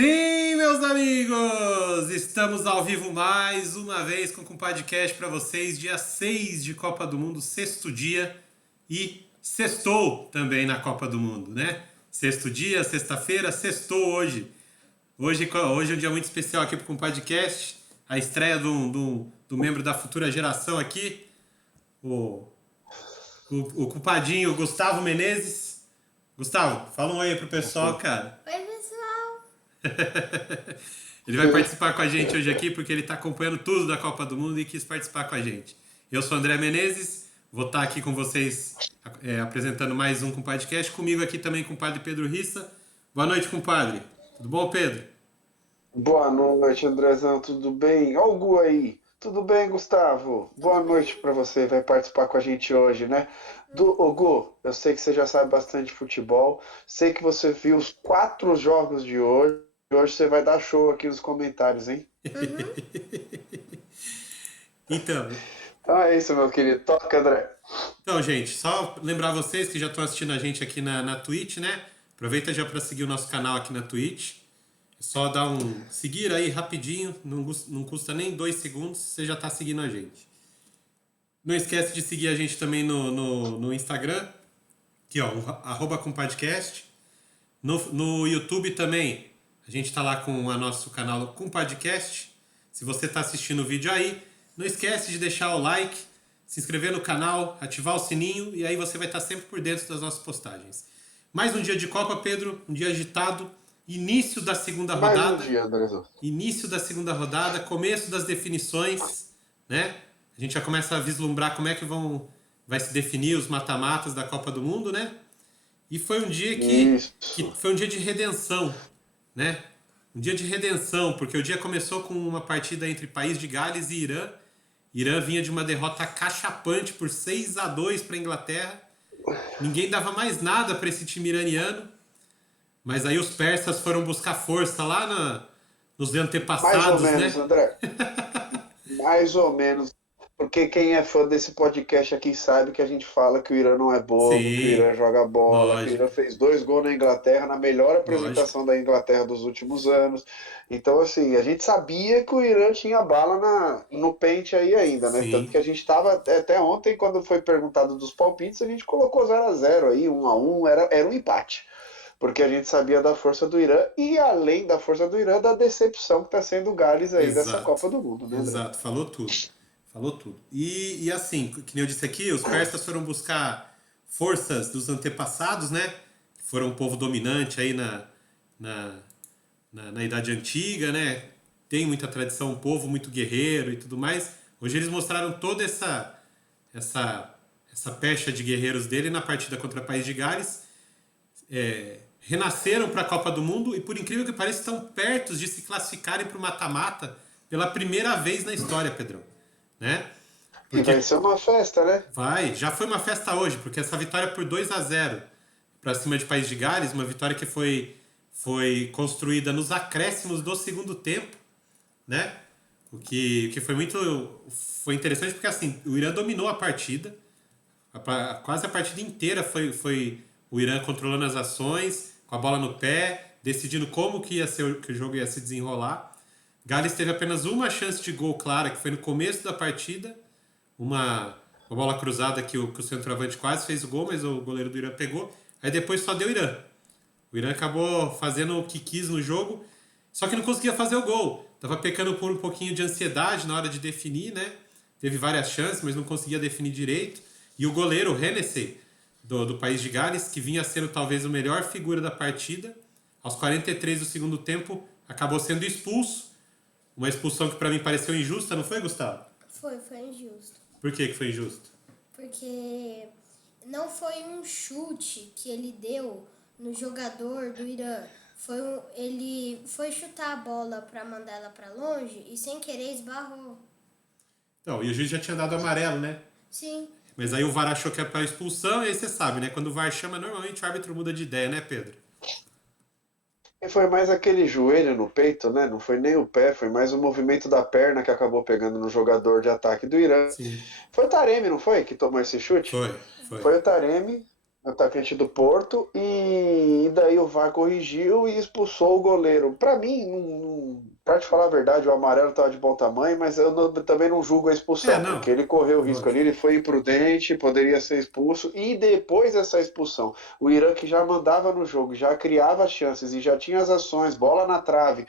Sim, meus amigos! Estamos ao vivo mais uma vez com um podcast para vocês, dia 6 de Copa do Mundo, sexto dia e sextou também na Copa do Mundo, né? Sexto dia, sexta-feira, sextou hoje. Hoje é um dia muito especial aqui com o podcast, a estreia do membro da futura geração aqui, o, o culpadinho Gustavo Menezes. Gustavo, fala um oi aí pro pessoal, cara. Oi, pessoal! Ele vai participar com a gente hoje aqui porque ele está acompanhando tudo da Copa do Mundo e quis participar com a gente. Eu sou o André Menezes, vou estar aqui com vocês apresentando mais um podcast. Comigo aqui também com o compadre Pedro Rissa. Boa noite, compadre. Tudo bom, Pedro? Boa noite, Andrezão, tudo bem? Ó o Gu aí. Tudo bem, Gustavo? Boa noite para você, vai participar com a gente hoje, né? Ô Gu, eu sei que você já sabe bastante de futebol, sei que você viu os 4 jogos de hoje, e hoje você vai dar show aqui nos comentários, hein? Então, Então é isso, meu querido. Toca, André. gente, só lembrar vocês que já estão assistindo a gente aqui na Twitch, né? Aproveita já para seguir o nosso canal aqui na Twitch. É só dar um seguir aí rapidinho, não custa nem 2 segundos, você já está seguindo a gente. Não esquece de seguir a gente também no Instagram, aqui ó, @compadcast. No YouTube também, a gente está lá com o nosso canal Compadcast. Se você está assistindo o vídeo aí, não esquece de deixar o like, se inscrever no canal, ativar o sininho e aí você vai estar sempre por dentro das nossas postagens. Mais um dia de Copa, Pedro, um dia agitado. Início da segunda rodada. Mais um dia, Andrezão. Início da segunda rodada, começo das definições, né? A gente já começa a vislumbrar como é que vai se definir os mata-matas da Copa do Mundo, né? E foi um dia que foi um dia de redenção, né? Um dia de redenção, porque o dia começou com uma partida entre País de Gales e Irã. Irã vinha de uma derrota cachapante por 6-2 para a Inglaterra. Ninguém dava mais nada para esse time iraniano. Mas aí os persas foram buscar força lá nos antepassados, Mais ou menos, né? André. Mais ou menos. Porque quem é fã desse podcast aqui sabe que a gente fala que o Irã não é bobo, que o Sim, Irã joga bola, que o Irã lógico, fez 2 gols na Inglaterra, na melhor lógico. apresentação da Inglaterra dos últimos anos. Então, assim, a gente sabia que o Irã tinha bala no pente aí ainda, né? Tanto Sim, que a gente estava até ontem, quando foi perguntado dos palpites, a gente colocou 0-0 aí, 1-1, era um empate. Porque a gente sabia da força do Irã e, além da força do Irã, da decepção que está sendo o Gales aí dessa exato. Copa do Mundo, né, André? Exato, falou tudo. Falou tudo. E assim, que nem eu disse aqui, os persas foram buscar forças dos antepassados, né? Foram um povo dominante aí na, na Idade Antiga, né? Tem muita tradição, um povo muito guerreiro e tudo mais. Hoje eles mostraram toda essa pecha de guerreiros dele na partida contra o País de Gales. Renasceram para a Copa do Mundo e, por incrível que pareça, estão perto de se classificarem para o mata-mata pela primeira vez na história, Pedrão. Né? E vai ser uma festa, né? Já foi uma festa hoje, porque essa vitória por 2-0 para cima de País de Gales, uma vitória que foi construída nos acréscimos do segundo tempo, né? O que foi interessante porque assim, o Irã dominou a partida, quase a partida inteira foi o Irã controlando as ações, com a bola no pé, decidindo como que que o jogo ia se desenrolar. Gales teve apenas uma chance de gol clara, que foi no começo da partida, uma bola cruzada que o centroavante quase fez o gol, mas o goleiro do Irã pegou. Aí depois só deu Irã. O Irã acabou fazendo o que quis no jogo, só que não conseguia fazer o gol. Tava pecando por um pouquinho de ansiedade na hora de definir, né? Teve várias chances, mas não conseguia definir direito. E o goleiro, o Hennessy, do País de Gales, que vinha sendo talvez a melhor figura da partida, aos 43 do segundo tempo, acabou sendo expulso. Uma expulsão que para mim pareceu injusta, não foi, Gustavo? Foi injusto. Por que foi injusto? Porque não foi um chute que ele deu no jogador do Irã. Ele foi chutar a bola para mandar ela para longe e sem querer esbarrou. Então, e o juiz já tinha dado amarelo, né? Sim. Mas aí o VAR achou que era para expulsão, e aí você sabe, né? Quando o VAR chama, normalmente o árbitro muda de ideia, né, Pedro? E foi mais aquele joelho no peito, né? Não foi nem o pé, foi mais o movimento da perna que acabou pegando no jogador de ataque do Irã. Sim. Foi o Taremi, não foi? Que tomou esse chute? Foi. Foi o Taremi. atacante do Porto, e daí o VAR corrigiu e expulsou o goleiro. Pra mim, pra te falar a verdade, o amarelo tava de bom tamanho, mas também não julgo a expulsão, porque Não, ele correu o risco ali, lógico. ele foi imprudente, poderia ser expulso, e depois dessa expulsão, o Irã que já mandava no jogo, já criava chances e já tinha as ações, bola na trave,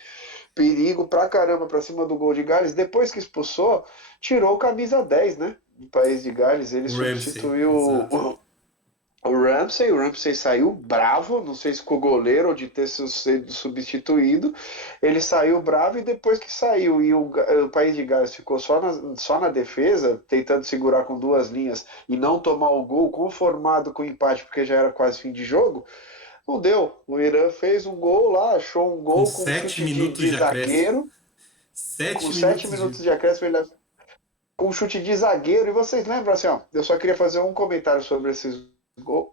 perigo pra caramba pra cima do gol de Gales, depois que expulsou, tirou o camisa 10, né? Do país de Gales, ele O Ramsey, substituiu exato. o Ramsey saiu bravo, não sei se com o goleiro ou de ter sido substituído. Ele saiu bravo e depois que saiu e o País de Gales ficou só na defesa, tentando segurar com duas linhas e não tomar o gol, conformado com o empate, porque já era quase fim de jogo, não deu. O Irã fez um gol lá, achou um Com gol com um sete chute de, minutos de de acréscimo. zagueiro, com Sete 7 minutos de acréscimo, com um chute de zagueiro. E vocês lembram assim, ó, eu só queria fazer um comentário sobre esse gol.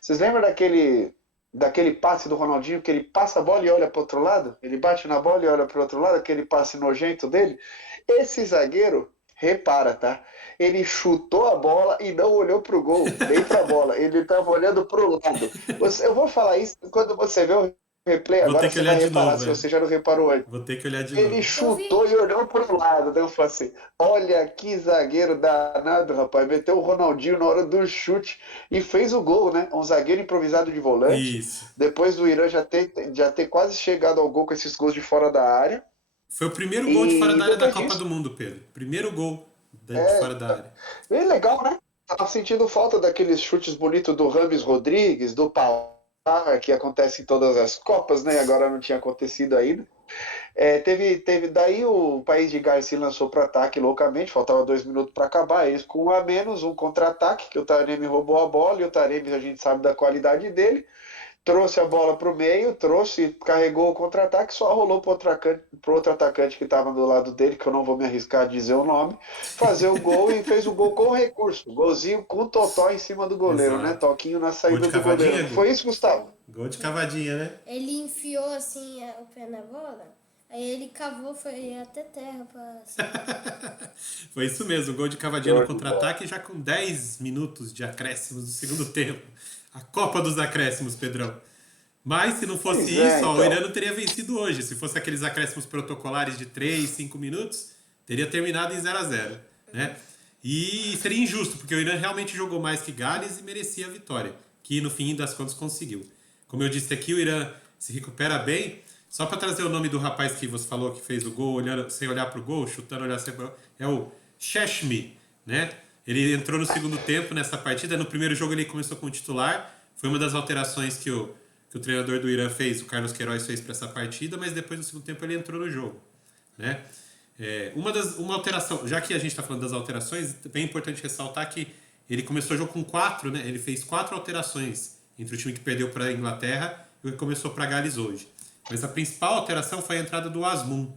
Vocês lembram daquele passe do Ronaldinho que ele passa a bola e olha para o outro lado? Ele bate na bola e olha para o outro lado, aquele passe nojento dele? Esse zagueiro, repara, tá? Ele chutou a bola e não olhou pro gol, nem pra bola. Ele estava olhando pro lado. Eu vou falar isso quando você vê o replay, Vou ter agora que você olhar vai de reparar novo, se velho. você já não reparou antes. Vou ter que olhar de Ele novo. Eu vi. chutou e olhou pro lado. Daí eu falei assim: olha que zagueiro danado, rapaz. Meteu o Ronaldinho na hora do chute e fez o gol, né? Um zagueiro improvisado de volante. Isso. Depois do Irã já ter quase chegado ao gol com esses gols de fora da área. Foi o primeiro gol de fora E da área da depois Copa do disso, Mundo, Pedro. Primeiro gol de fora da área. bem legal, né? Tava sentindo falta daqueles chutes bonitos do Rames Rodrigues, do Pavard, que acontece em todas as Copas, né? Agora não tinha acontecido ainda. Daí o País de Gales se lançou para ataque loucamente, faltava 2 minutos para acabar, eles com um a menos, um contra-ataque, que o Taremi roubou a bola, e o Taremi a gente sabe da qualidade dele, trouxe a bola para o meio, carregou o contra-ataque, só rolou para outro atacante que estava do lado dele, que eu não vou me arriscar a dizer o nome, fazer o gol e fez o gol com recurso, golzinho com totó em cima do goleiro, né? Exato. Toquinho na Gol de saída do goleiro. cavadinha, Não Gu? foi isso, Gustavo? Gol de cavadinha, né? Ele enfiou assim o pé na bola, aí ele cavou, foi até terra pra Foi isso mesmo, gol de cavadinha no Show de bola. contra-ataque já com 10 minutos de acréscimos do segundo tempo. A Copa dos Acréscimos, Pedrão. Mas se não fosse Pois é, isso, ó, o Irã então. não teria vencido hoje. Se fosse aqueles acréscimos protocolares de 3, 5 minutos, teria terminado em 0-0, né? E seria injusto, porque o Irã realmente jogou mais que Gales e merecia a vitória, que no fim das contas conseguiu. Como eu disse aqui, o Irã se recupera bem. Só para trazer o nome do rapaz que você falou que fez o gol, olhando, sem olhar para o gol, chutando, olhar sem olhar, é o Cheshmi, né? Ele entrou no segundo tempo nessa partida. No primeiro jogo ele começou como titular. Foi uma das alterações que o treinador do Irã fez, o Carlos Queiroz fez para essa partida, mas depois no segundo tempo ele entrou no jogo, né? Uma alteração, já que a gente está falando das alterações, é bem importante ressaltar que ele começou o jogo com 4, né? Ele fez 4 alterações entre o time que perdeu para a Inglaterra e o que começou para Gales hoje. Mas a principal alteração foi a entrada do Asmun.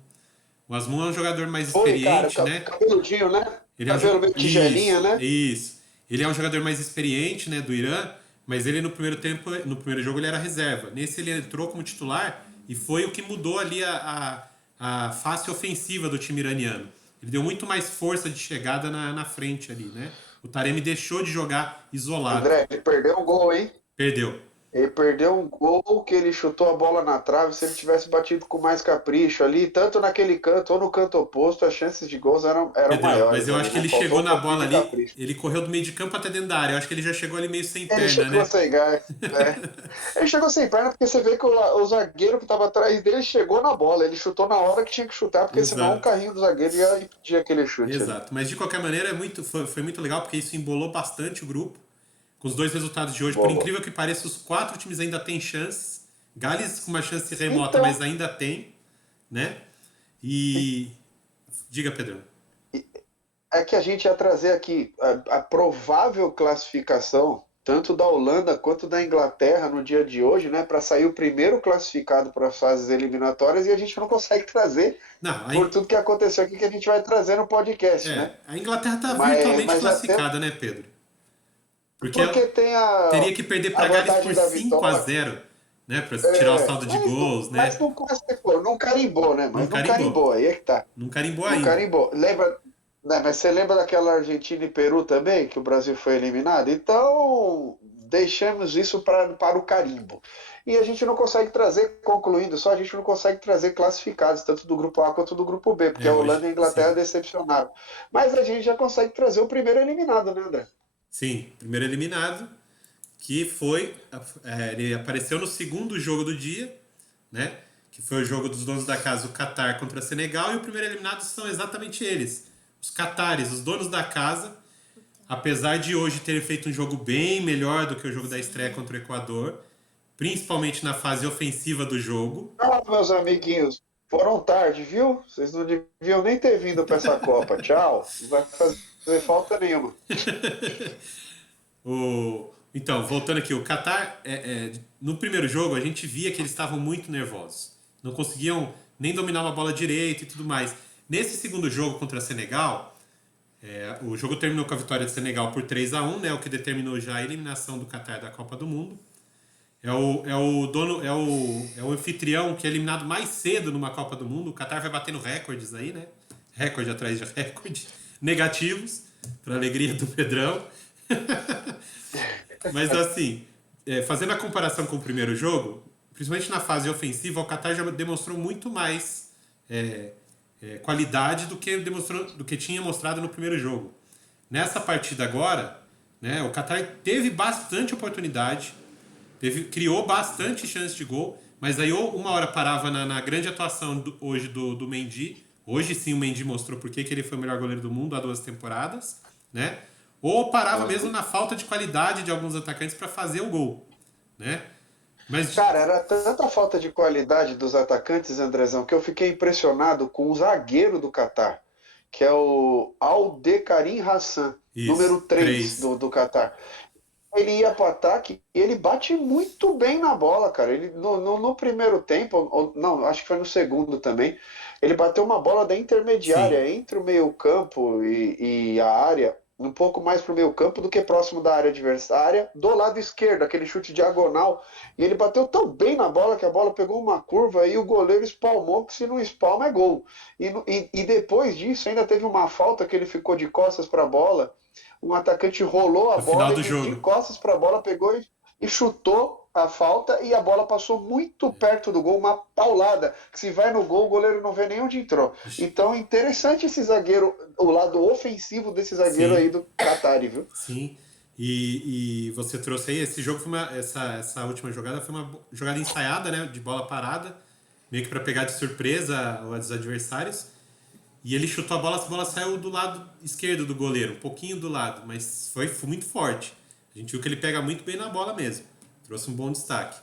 O Asmun é um jogador mais Foi, cara, experiente, né? cabeludinho, né? Ele é Cabelo meio tigelinha, Isso, né? isso. Ele é um jogador mais experiente, né, do Irã, mas ele no primeiro jogo ele era reserva. Nesse ele entrou como titular e foi o que mudou ali a face ofensiva do time iraniano. Ele deu muito mais força de chegada na frente ali, né? O Taremi deixou de jogar isolado. André, ele perdeu um gol, hein? Perdeu. Ele perdeu um gol que ele chutou a bola na trave. Se ele tivesse batido com mais capricho ali, tanto naquele canto ou no canto oposto, as chances de gols eram Pedrão, maiores mas eu ali, acho que né? ele Faltou chegou um na pouquinho bola de ali, capricho. ele correu do meio de campo até dentro da área. Eu acho que ele já chegou ali meio sem Ele perna, chegou né? sem gás, né? Ele chegou sem perna porque você vê que o zagueiro que estava atrás dele chegou na bola. Ele chutou na hora que tinha que chutar, porque senão o Exato. carrinho do zagueiro ia impedir aquele chute ali. Exato. Mas de qualquer maneira foi muito legal, porque isso embolou bastante o grupo. Com os dois resultados de hoje, por Bola. incrível que pareça, os 4 times ainda têm chances. Gales com uma chance remota, Então, mas ainda tem, né? E. Diga, Pedro. é que a gente ia trazer aqui a provável classificação, tanto da Holanda quanto da Inglaterra no dia de hoje, né, para sair o primeiro classificado para as fases eliminatórias, e a gente não consegue trazer Não, por tudo que aconteceu aqui, que a gente vai trazer no podcast, né? a Inglaterra está Mas, virtualmente mas já tem, classificada, né, Pedro? Porque ela porque tem teria que perder a para Gales por vantagem da 5 a vitória. 0, né? Para tirar o saldo de Mas, gols, mas né? não classificou, não carimbou, né? Não Mas não carimbou. carimbou, aí é que tá. Não carimbou Não ainda. carimbou. Lembra, né, mas você lembra daquela Argentina e Peru também, que o Brasil foi eliminado? Então, deixamos isso para o carimbo. E a gente não consegue trazer, concluindo só, a gente não consegue trazer classificados, tanto do grupo A quanto do grupo B, porque a Holanda e a Inglaterra Sim. decepcionaram. Mas a gente já consegue trazer o primeiro eliminado, né, André? Sim, primeiro eliminado, que foi. Ele apareceu no segundo jogo do dia, né? Que foi o jogo dos donos da casa, o Catar contra Senegal, e o primeiro eliminado são exatamente eles, os catares, os donos da casa. Apesar de hoje terem feito um jogo bem melhor do que o jogo da estreia contra o Equador, principalmente na fase ofensiva do jogo. Ah, meus amiguinhos, foram tarde, viu? Vocês não deviam nem ter vindo para essa Copa. Tchau. Não vai fazer falta nenhuma. Então, voltando aqui, o Qatar, no primeiro jogo, a gente via que eles estavam muito nervosos. Não conseguiam nem dominar uma bola direito e tudo mais. Nesse segundo jogo contra a Senegal, o jogo terminou com a vitória do Senegal por 3-1, né, o que determinou já a eliminação do Qatar da Copa do Mundo. É o anfitrião que é eliminado mais cedo numa Copa do Mundo. O Qatar vai batendo recordes aí, né? Recorde atrás de recorde. Negativos, para alegria do Pedrão. Mas assim, fazendo a comparação com o primeiro jogo, principalmente na fase ofensiva, o Qatar já demonstrou muito mais qualidade do que tinha mostrado no primeiro jogo. Nessa partida agora, né, o Qatar teve bastante oportunidade, criou bastante chance de gol, mas aí ou uma hora parava na grande atuação hoje do Mendy. Hoje sim o Mendy mostrou por que ele foi o melhor goleiro do mundo há 2 temporadas, né? Ou parava mesmo na falta de qualidade de alguns atacantes para fazer o gol, né? Mas Cara, era tanta falta de qualidade dos atacantes, Andrezão, que eu fiquei impressionado com o zagueiro do Catar, que é o Aldekarim Hassan, isso, número 3 3. do Catar. Ele ia para o ataque e ele bate muito bem na bola, cara. Ele no primeiro tempo, não, acho que foi no segundo também, ele bateu uma bola da intermediária Sim, entre o meio-campo e a área, um pouco mais para o meio-campo do que próximo da área adversária, do lado esquerdo, aquele chute diagonal. E ele bateu tão bem na bola que a bola pegou uma curva e o goleiro espalmou, que se não espalma é gol. E depois disso ainda teve uma falta que ele ficou de costas para a bola. Um atacante rolou a no final bola do e de jogo. costas para a bola pegou e chutou a falta e a bola passou muito perto do gol, uma paulada, que se vai no gol o goleiro não vê nem onde entrou. Então interessante esse zagueiro, o lado ofensivo desse zagueiro aí Sim, do Qatari, viu? sim. E você trouxe aí, esse jogo foi essa última jogada foi uma jogada ensaiada, né, de bola parada, meio que para pegar de surpresa os adversários. E ele chutou a bola saiu do lado esquerdo do goleiro, um pouquinho do lado, mas foi muito forte. A gente viu que ele pega muito bem na bola mesmo. Trouxe um bom destaque.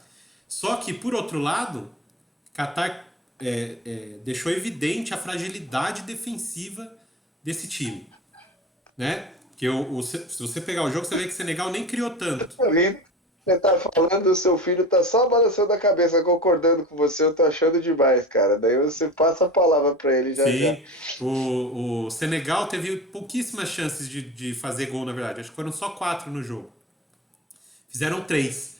Só que, por outro lado, Qatar deixou evidente a fragilidade defensiva desse time, né? Que se você pegar o jogo, você vê que o Senegal nem criou tanto. Tô rindo. Você tá falando, o seu filho tá só balançando a cabeça, concordando com você, eu tô achando demais, cara. Daí você passa a palavra pra ele já já. Sim, o Senegal teve pouquíssimas chances de fazer gol, na verdade. Acho que foram só 4 no jogo. Fizeram 3.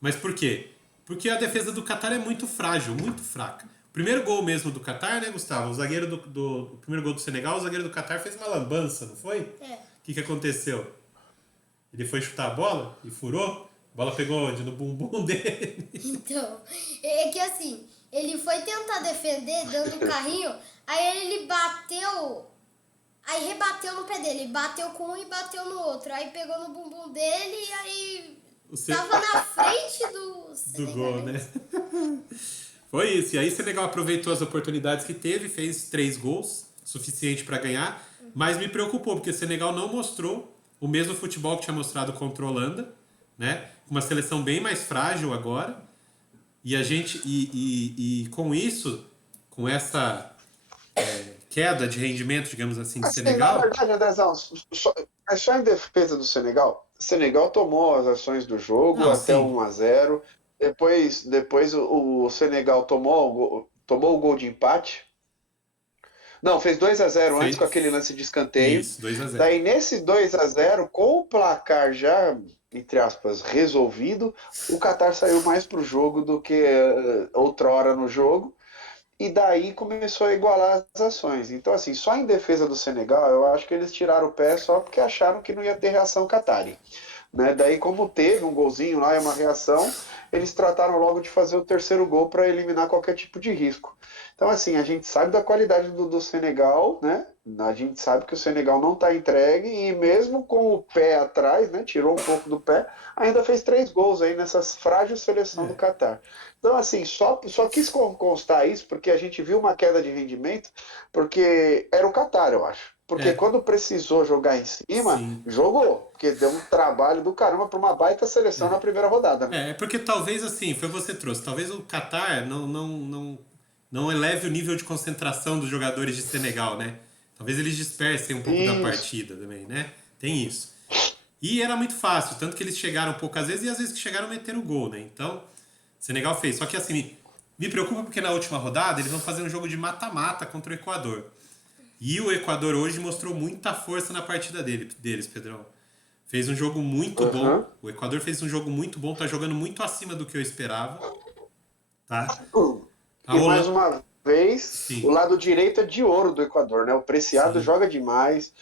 Mas por quê? Porque a defesa do Qatar é muito frágil, muito fraca. O primeiro gol mesmo do Qatar, né, Gustavo? O zagueiro o primeiro gol do Senegal, o zagueiro do Qatar fez uma lambança, não foi? É. O que aconteceu? Ele foi chutar a bola e furou. A bola pegou onde? No bumbum dele. Então, é que assim, ele foi tentar defender dando um carrinho, aí ele bateu, aí rebateu no pé dele, bateu com um e bateu no outro, aí pegou no bumbum dele e aí tava na frente do gol, né? Foi isso. E aí o Senegal aproveitou as oportunidades que teve, fez 3 gols, suficiente para ganhar, mas me preocupou, porque o Senegal não mostrou o mesmo futebol que tinha mostrado contra a Holanda, né? Uma seleção bem mais frágil agora. E a gente e com isso, com essa queda de rendimento, digamos assim, de Assim, na Senegal, verdade, Andrezão, só em defesa do Senegal. O Senegal tomou as ações do jogo não, até sim, 1-0. Depois o Senegal tomou o gol de empate. Não, fez 2-0 antes com aquele fez lance de escanteio. isso, 2-0. Daí nesse 2-0, com o placar já, entre aspas, resolvido, o Qatar saiu mais pro jogo do que outrora no jogo. E daí começou a igualar as ações. Então, assim, só em defesa do Senegal, eu acho que eles tiraram o pé só porque acharam que não ia ter reação Qatari. né? Daí, como teve um golzinho lá e uma reação, eles trataram logo de fazer o terceiro gol para eliminar qualquer tipo de risco. Então, assim, a gente sabe da qualidade do Senegal, né? A gente sabe que o Senegal não está entregue e mesmo com o pé atrás, né? Tirou um pouco do pé, ainda fez 3 gols aí nessa frágil seleção do Catar. Então, assim, só quis constar isso porque a gente viu uma queda de rendimento, porque era o Catar, eu acho. Porque É, quando precisou jogar em cima, sim. jogou. Porque deu um trabalho do caramba para uma baita seleção na primeira rodada, né? É porque talvez assim, foi o que você trouxe, talvez o Catar não eleve o nível de concentração dos jogadores de Senegal, né? Talvez eles dispersem um pouco da Isso. partida também, né? Tem isso. E era muito fácil, tanto que eles chegaram poucas vezes e às vezes que chegaram meteram o gol, né? Então, Senegal fez. Só que assim, me preocupa porque na última rodada eles vão fazer um jogo de mata-mata contra o Equador. E o Equador hoje mostrou muita força na partida deles, Pedrão. Fez um jogo muito bom. Aham. O Equador fez um jogo muito bom, tá jogando muito acima do que eu esperava, tá? A E mais Holanda, uma vez, o sim, lado direito é de ouro do Equador, né? O Preciado sim, joga demais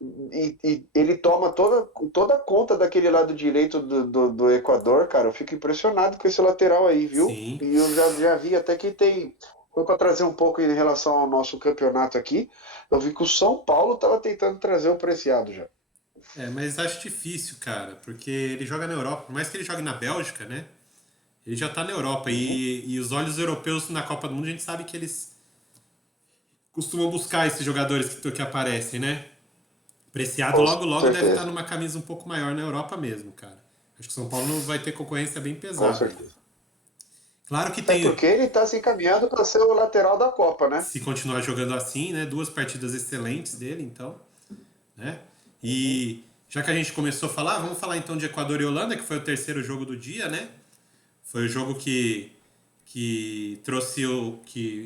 e ele toma toda conta daquele lado direito do Equador, cara. Eu fico impressionado com esse lateral aí, viu? sim. E eu já vi até que tem. Foi para trazer um pouco em relação ao nosso campeonato aqui. Eu vi que o São Paulo estava tentando trazer o Preciado já. É, mas acho difícil, cara, porque ele joga na Europa. Por mais que ele jogue na Bélgica, né? Ele já tá na Europa. Uhum. E os olhos europeus na Copa do Mundo, a gente sabe que eles costumam buscar esses jogadores que aparecem, né? Preciado Com logo logo deve estar certeza, numa camisa um pouco maior na Europa mesmo, cara. Acho que o São Paulo não vai ter concorrência bem com pesada aí. certeza. Claro que É tem, porque ele está se encaminhando para ser o lateral da Copa, né? se continuar jogando assim, né? Duas partidas excelentes dele, então, né? Uhum. E já que a gente começou a falar, vamos falar então de Equador e Holanda, que foi o terceiro jogo do dia, né? Foi o jogo que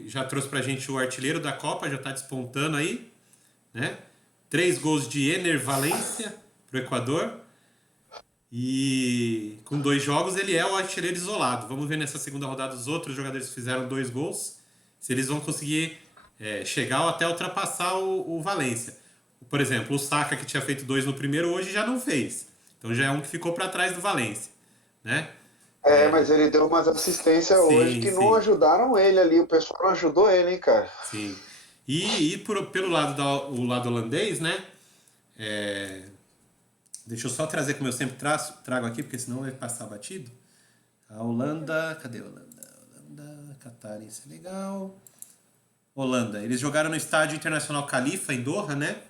já trouxe pra gente o artilheiro da Copa, já tá despontando aí, né? 3 gols de Ener Valencia pro Equador. E com 2 jogos ele é o artilheiro isolado. Vamos ver nessa segunda rodada os outros jogadores que fizeram 2 gols, se eles vão conseguir chegar ou até ultrapassar o Valência. Por exemplo, o Saka, que tinha feito 2 no primeiro, hoje já não fez. Então já é um que ficou para trás do Valência, né? É, mas ele deu umas assistências hoje Sim, que não sim, ajudaram ele ali. O pessoal não ajudou ele, hein, cara. sim. E pelo lado, o lado holandês, né? É, deixa eu só trazer como eu sempre trago aqui, porque senão vai passar batido. A Holanda. Cadê a Holanda? Holanda, Catar e Senegal. Holanda. Eles jogaram no Estádio Internacional Khalifa, em Doha, né?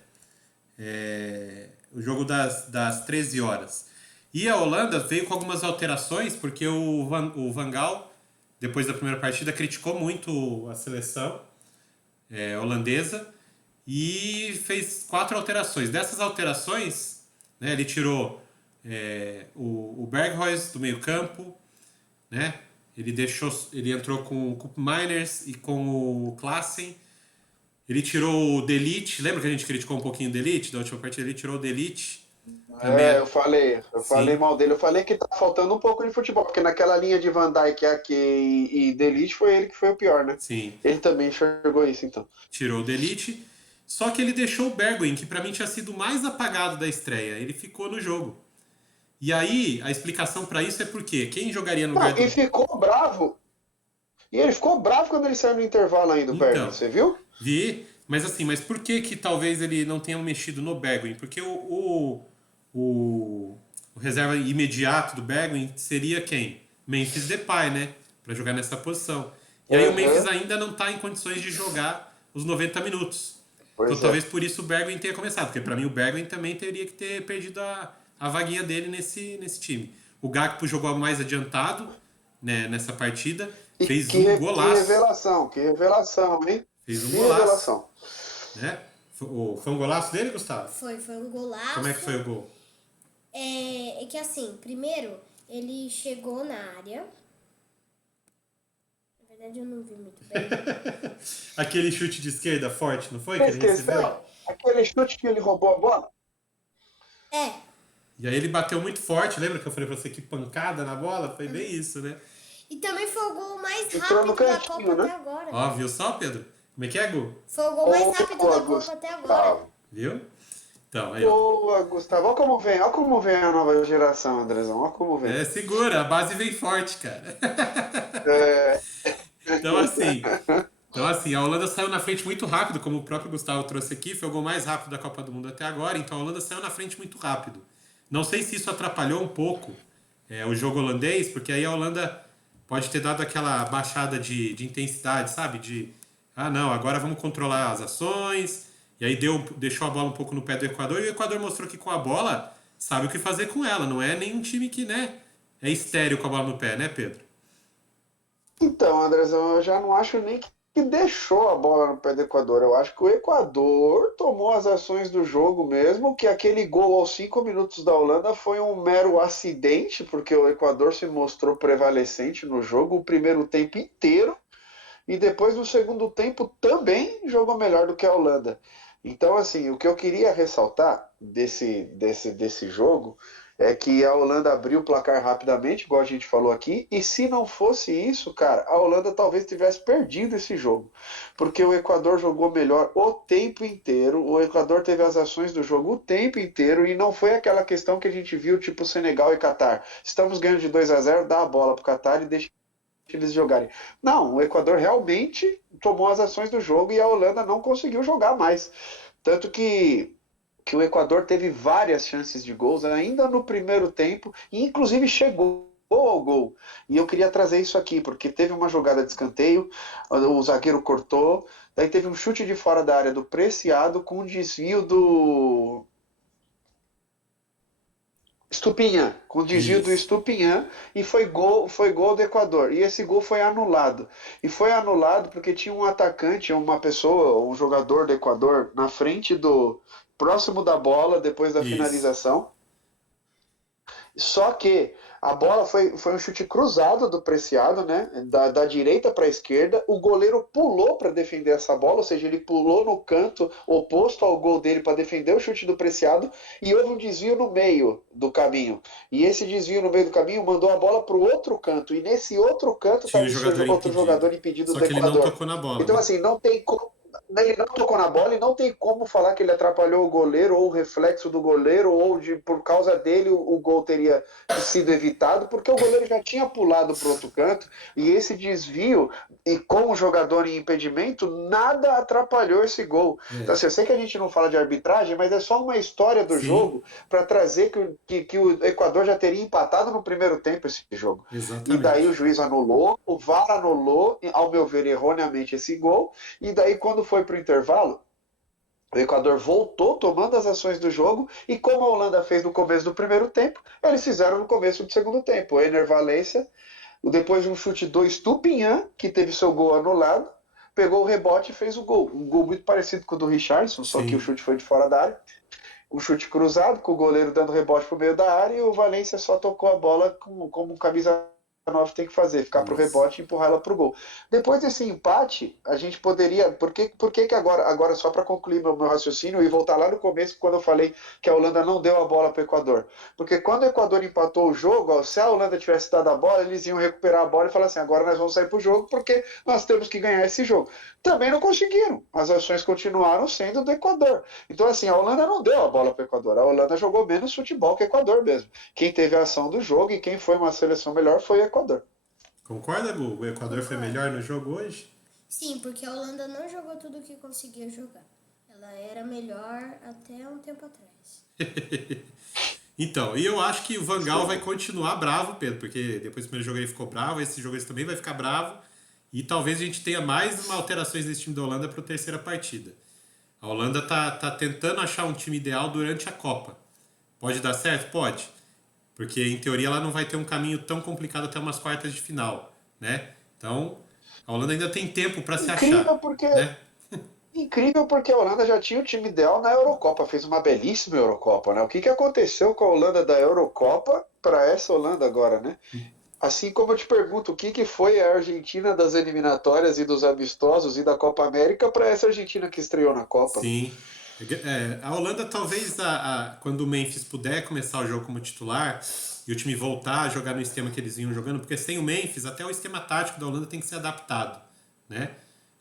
O jogo das 13 horas. E a Holanda veio com algumas alterações, porque o Van Gaal, depois da primeira partida, criticou muito a seleção holandesa e fez 4 alterações. Dessas alterações, né, ele tirou o Berghuis do meio campo, né? Ele entrou com o Koop Miners e com o Klaassen. Ele tirou o Delite, lembra que a gente criticou um pouquinho o Delite da última partida? Ele tirou o Delite É, também, eu falei sim, mal dele. Eu falei que tá faltando um pouco de futebol, porque naquela linha de Van Dijk aqui e Delite foi ele que foi o pior, né? sim. Ele também enxergou isso, então. Tirou o Delite. Só que ele deixou o Bergwijn, que pra mim tinha sido o mais apagado da estreia. Ele ficou no jogo. E aí, a explicação pra isso é porque quem jogaria no lugar Não, e do. ficou bravo. E ele ficou bravo quando ele saiu no intervalo ainda, o Bergman, Então, você viu? vi, mas assim, mas por que que talvez ele não tenha mexido no Bergwijn? Porque o reserva imediato do Bergwijn seria quem? Memphis Depay, né? Pra jogar nessa posição. E aí o Memphis Aham, ainda não tá em condições de jogar os 90 minutos. Então pois é. talvez por isso o Bergwijn tenha começado, porque pra mim o Bergwijn também teria que ter perdido a vaguinha dele nesse time. O Gakpo jogou mais adiantado, né, nessa partida, E fez que, um que golaço, revelação, que revelação, hein? fez um Que golaço, revelação. né? Foi um golaço dele, Gustavo? Foi um Como é que foi golaço. o gol? É que assim, primeiro ele chegou na área. Na verdade eu não vi muito bem. Aquele chute de esquerda forte, não foi? Você Que ele recebeu? esqueceu? Aquele chute que ele roubou a bola? É, E aí ele bateu muito forte, lembra que eu falei pra você que pancada na bola? Foi bem isso, né? e também foi o gol mais Entrou no rápido da Copa cantinho, até né? agora. Ó, viu só, Pedro? Como é que é, gol? Foi o gol mais rápido Boa, da Copa até agora. Gustavo. Viu? Então, aí, ó. Boa, Gustavo. Olha como vem a nova geração, Andrezão. Olha como vem. É, segura, a base vem forte, cara. É, Então, assim, Então, assim, a Holanda saiu na frente muito rápido, como o próprio Gustavo trouxe aqui, foi o gol mais rápido da Copa do Mundo até agora, então a Holanda saiu na frente muito rápido. Não sei se isso atrapalhou um pouco o jogo holandês, porque aí a Holanda pode ter dado aquela baixada de intensidade, sabe? Ah, não, agora vamos controlar as ações, e aí deixou a bola um pouco no pé do Equador, e o Equador mostrou que com a bola sabe o que fazer com ela, não é nenhum time que, né, é estéril com a bola no pé, né, Pedro? então, Andrezão, eu já não acho nem que deixou a bola no pé do Equador. Eu acho que o Equador tomou as ações do jogo mesmo, que aquele gol aos 5 minutos da Holanda foi um mero acidente, porque o Equador se mostrou prevalecente no jogo o primeiro tempo inteiro. E depois no segundo tempo também jogou melhor do que a Holanda. Então, assim, o que eu queria ressaltar desse jogo é que a Holanda abriu o placar rapidamente, igual a gente falou aqui, e se não fosse isso, cara, a Holanda talvez tivesse perdido esse jogo, porque o Equador jogou melhor o tempo inteiro, o Equador teve as ações do jogo o tempo inteiro, e não foi aquela questão que a gente viu, tipo Senegal e Catar. Estamos ganhando de 2-0, dá a bola pro Catar e deixa eles jogarem. Não, o Equador realmente tomou as ações do jogo e a Holanda não conseguiu jogar mais. Tanto que o Equador teve várias chances de gols ainda no primeiro tempo, e inclusive chegou ao gol. E eu queria trazer isso aqui, porque teve uma jogada de escanteio, o zagueiro cortou, daí teve um chute de fora da área do Preciado com um desvio do Estupinhã, com desvio do Isso. Estupinhã, e foi gol do Equador. E esse gol foi anulado. E foi anulado porque tinha um atacante, uma pessoa, um jogador do Equador na frente do próximo da bola depois da Isso. finalização. Só que a bola foi um chute cruzado do Preciado, né? Da direita para a esquerda. O goleiro pulou para defender essa bola, ou seja, ele pulou no canto oposto ao gol dele para defender o chute do Preciado. E houve um desvio no meio do caminho. E esse desvio no meio do caminho mandou a bola para o outro canto. E nesse outro canto Tinha estava um esse jogador outro impedido. jogador impedido Só do que ele não Equador. tocou na bola, Então, né? assim, não tem como. Ele não tocou na bola e não tem como falar que ele atrapalhou o goleiro ou o reflexo do goleiro ou por causa dele o gol teria sido evitado, porque o goleiro já tinha pulado para o outro canto e esse desvio, e com o jogador em impedimento, nada atrapalhou esse gol. Então, É. assim, eu sei que a gente não fala de arbitragem, mas é só uma história do Sim, jogo para trazer que o Equador já teria empatado no primeiro tempo esse jogo. E daí o exatamente. juiz anulou, o VAR anulou, ao meu ver, erroneamente esse gol, e daí quando foi para o intervalo, o Equador voltou tomando as ações do jogo e como a Holanda fez no começo do primeiro tempo, eles fizeram no começo do segundo tempo. O Ener Valencia, depois de um chute do Estupinhan, que teve seu gol anulado, pegou o rebote e fez o gol. Um gol muito parecido com o do Richarlison, só que o Sim. chute foi de fora da área. Um chute cruzado, com o goleiro dando rebote para o meio da área e o Valência só tocou a bola como camisa 9 tem que fazer, ficar para o Isso. rebote e empurrar ela para o gol. Depois desse empate, a gente poderia. Por que agora só para concluir meu raciocínio e voltar lá no começo, quando eu falei que a Holanda não deu a bola para o Equador? Porque quando o Equador empatou o jogo, ó, se a Holanda tivesse dado a bola, eles iam recuperar a bola e falar assim: agora nós vamos sair para o jogo porque nós temos que ganhar esse jogo. Também não conseguiram. As ações continuaram sendo do Equador. Então, assim, a Holanda não deu a bola para o Equador. A Holanda jogou menos futebol que o Equador mesmo. Quem teve a ação do jogo e quem foi uma seleção melhor foi o Equador. Concorda, Gu? O Equador foi Concordo. melhor no jogo hoje? Sim, porque a Holanda não jogou tudo o que conseguia jogar. Ela era melhor até um tempo atrás. Então, e eu acho que o Van Gaal vai Sim. continuar bravo, Pedro, porque depois do primeiro jogo ele ficou bravo, esse jogo ele também vai ficar bravo, e talvez a gente tenha mais uma alterações nesse time da Holanda para a terceira partida. A Holanda tá tentando achar um time ideal durante a Copa. Pode dar certo? Pode. Porque, em teoria, ela não vai ter um caminho tão complicado até umas quartas de final, né? Então, a Holanda ainda tem tempo para se Incrível achar, porque né? Incrível porque a Holanda já tinha o time ideal na Eurocopa, fez uma belíssima Eurocopa, né? O que aconteceu com a Holanda da Eurocopa para essa Holanda agora, né? Assim como eu te pergunto, o que foi a Argentina das eliminatórias e dos amistosos e da Copa América para essa Argentina que estreou na Copa? Sim. A Holanda, talvez, quando o Memphis puder começar o jogo como titular e o time voltar a jogar no esquema que eles vinham jogando, porque sem o Memphis, até o esquema tático da Holanda tem que ser adaptado, né?